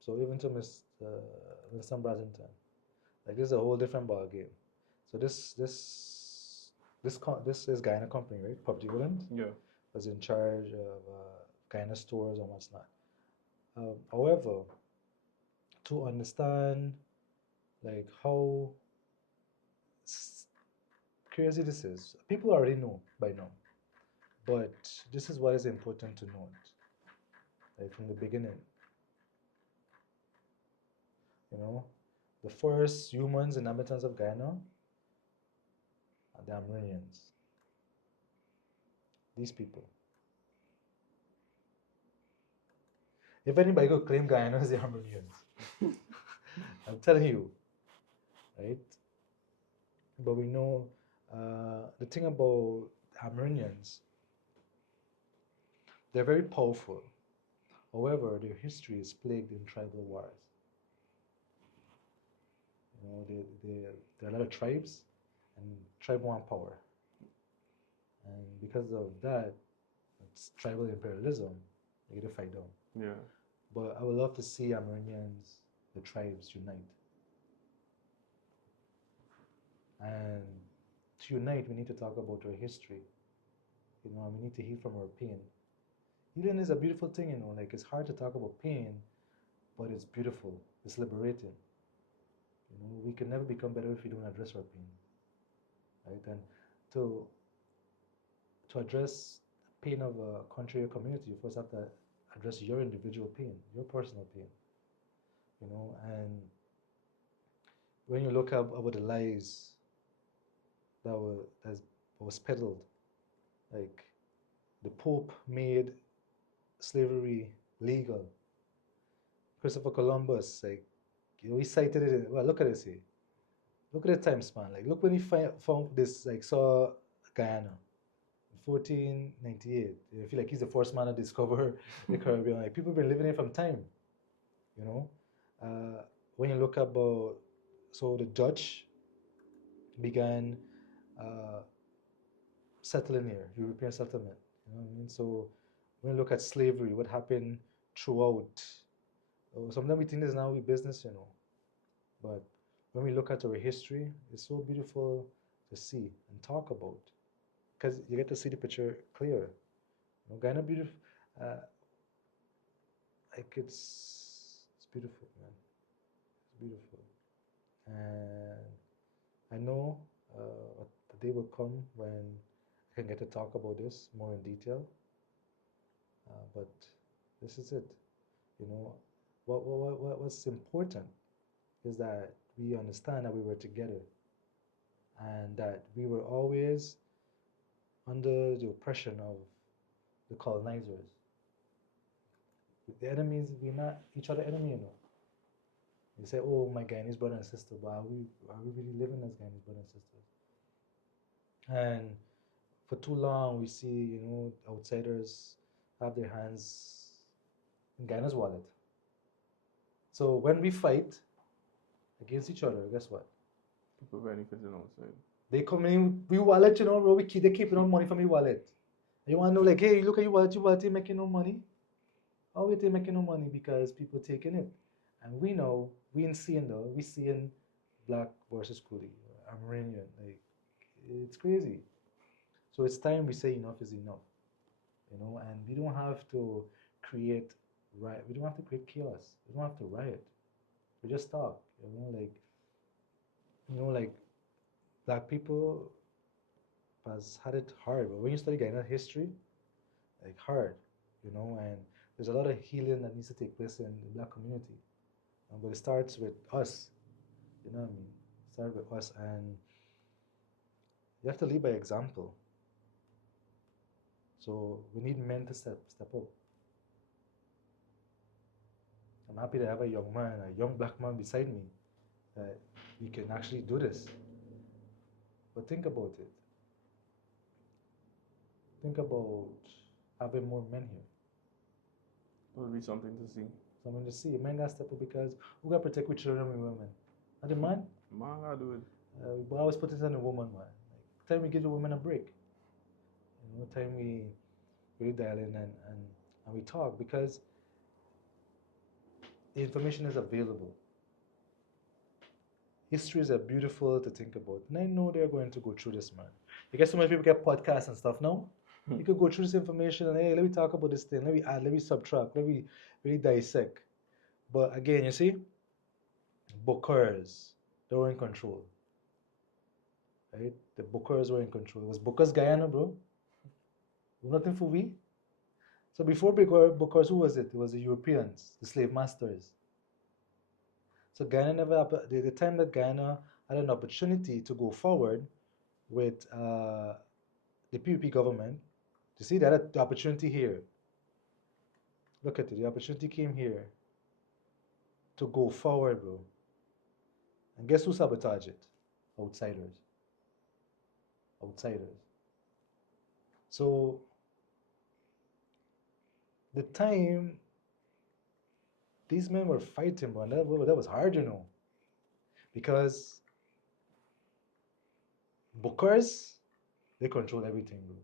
So even to Mr. Brasington, like this is a whole different ball game. So this is Guyana Company, right? PUBG Williams Yeah. was in charge of Guyana stores and what's not. However, to understand like how crazy this is, people already know by now, but this is what is important to note, like from the beginning. You know, the first humans inhabitants of Guyana are the Amerindians. These people. If anybody could claim Guyana as the Amerindians, I'm telling you, right? But we know the thing about Amerindians, they're very powerful. However, their history is plagued in tribal wars. You know, there are a lot of tribes, and tribe want power. And because of that, it's tribal imperialism. They get to fight down. Yeah. But I would love to see Amerindians, the tribes, unite. And to unite, we need to talk about our history. You know, we need to heal from our pain. Healing is a beautiful thing, you know, like it's hard to talk about pain, but it's beautiful. It's liberating. You know, we can never become better if we don't address our pain. Right? And to address the pain of a country or community, you first have to address your individual pain, your personal pain. You know, and when you look up about the lies that was peddled, like the Pope made slavery legal. Christopher Columbus, like you know, he cited it. Well, look at this here. Look at the time span. Like, look when he found this, like, saw Guyana in 1498. I feel like he's the first man to discover the Caribbean. Like, people have been living here from time, you know. When you look about, so the Dutch began settling here, European settlement. You know what I mean? So when you look at slavery, what happened throughout, sometimes we think this is now we business, you know, but when we look at our history, it's so beautiful to see and talk about because you get to see the picture clear. You know, Guyana beautiful, like it's beautiful, man. It's beautiful, and I know the day will come when I can get to talk about this more in detail. But this is it. You know, what's important is that we understand that we were together and that we were always under the oppression of the colonizers. The enemies, we're not each other enemy, you know. You say, oh, my Guyanese brother and sister, but are we really living as Guyanese brother and sisters? And for too long, we see, outsiders have their hands in Guyana's wallet. So when we fight against each other, guess what? People benefiting outside. They come in, we wallet, bro, they keep money from your wallet. And you want to know, like, hey, look at your wallet ain't making no money. How we ain't making no money? Because people taking it. And we know, we ain't seeing though, we seeing black versus coolie, Amerindian, like, it's crazy. So it's time we say enough is enough, and we don't have to create we don't have to create chaos. We don't have to riot. We just talk, like black people has had it hard. But when you study Guyana history, like hard, and there's a lot of healing that needs to take place in the black community. But it starts with us, you know what I mean? It starts with us, and you have to lead by example. So we need men to step up. I'm happy to have a young man, a young black man beside me, that we can actually do this. But think about it. Think about having more men here. It would be something to see. Something to see. Men got to step up because we got to protect with children and women. Not the man? Man, I do it. We always put it on the woman, man. Like, time we give the women a break. Time we really dial in and we talk, because the information is available. Histories are beautiful to think about. And I know they're going to go through this, man. Because so many people get podcasts and stuff now. You could go through this information and, hey, let me talk about this thing. Let me add, let me subtract, let me really dissect. But again, you see, Bookers, they were in control. Right? The Bookers were in control. It was Bookers Guyana, bro. Nothing for we. So before Bookers, who was it? It was the Europeans, the slave masters. So Guyana never, the time that Guyana had an opportunity to go forward with the PUP government, you see, they had the opportunity here. Look at it, the opportunity came here to go forward, bro. And guess who sabotaged it? Outsiders. Outsiders. So the time these men were fighting, bro, and that was hard, because Bookers, they control everything, bro.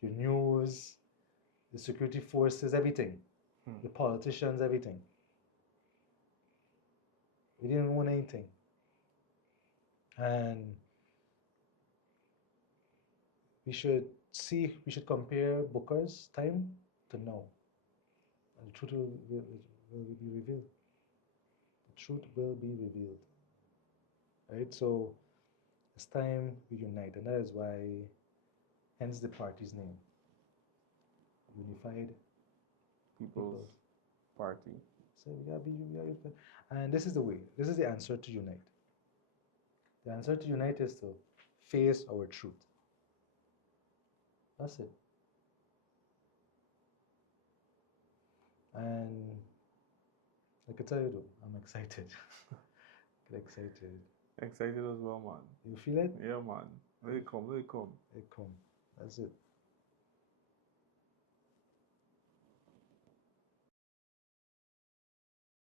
Your news, the security forces, everything. The politicians, everything. We didn't own anything. And we should compare Booker's time to now. And the truth will be revealed. The truth will be revealed. Right? So it's time we unite. And that is why, hence the party's name. Unified People's Party. So we gotta be united. And this is the way. This is the answer to unite. The answer to unite is to face our truth. That's it. And I can tell you though, I'm excited. Get excited. Excited as well, man. You feel it? Yeah, man. Let it come, let it come. It come. That's it.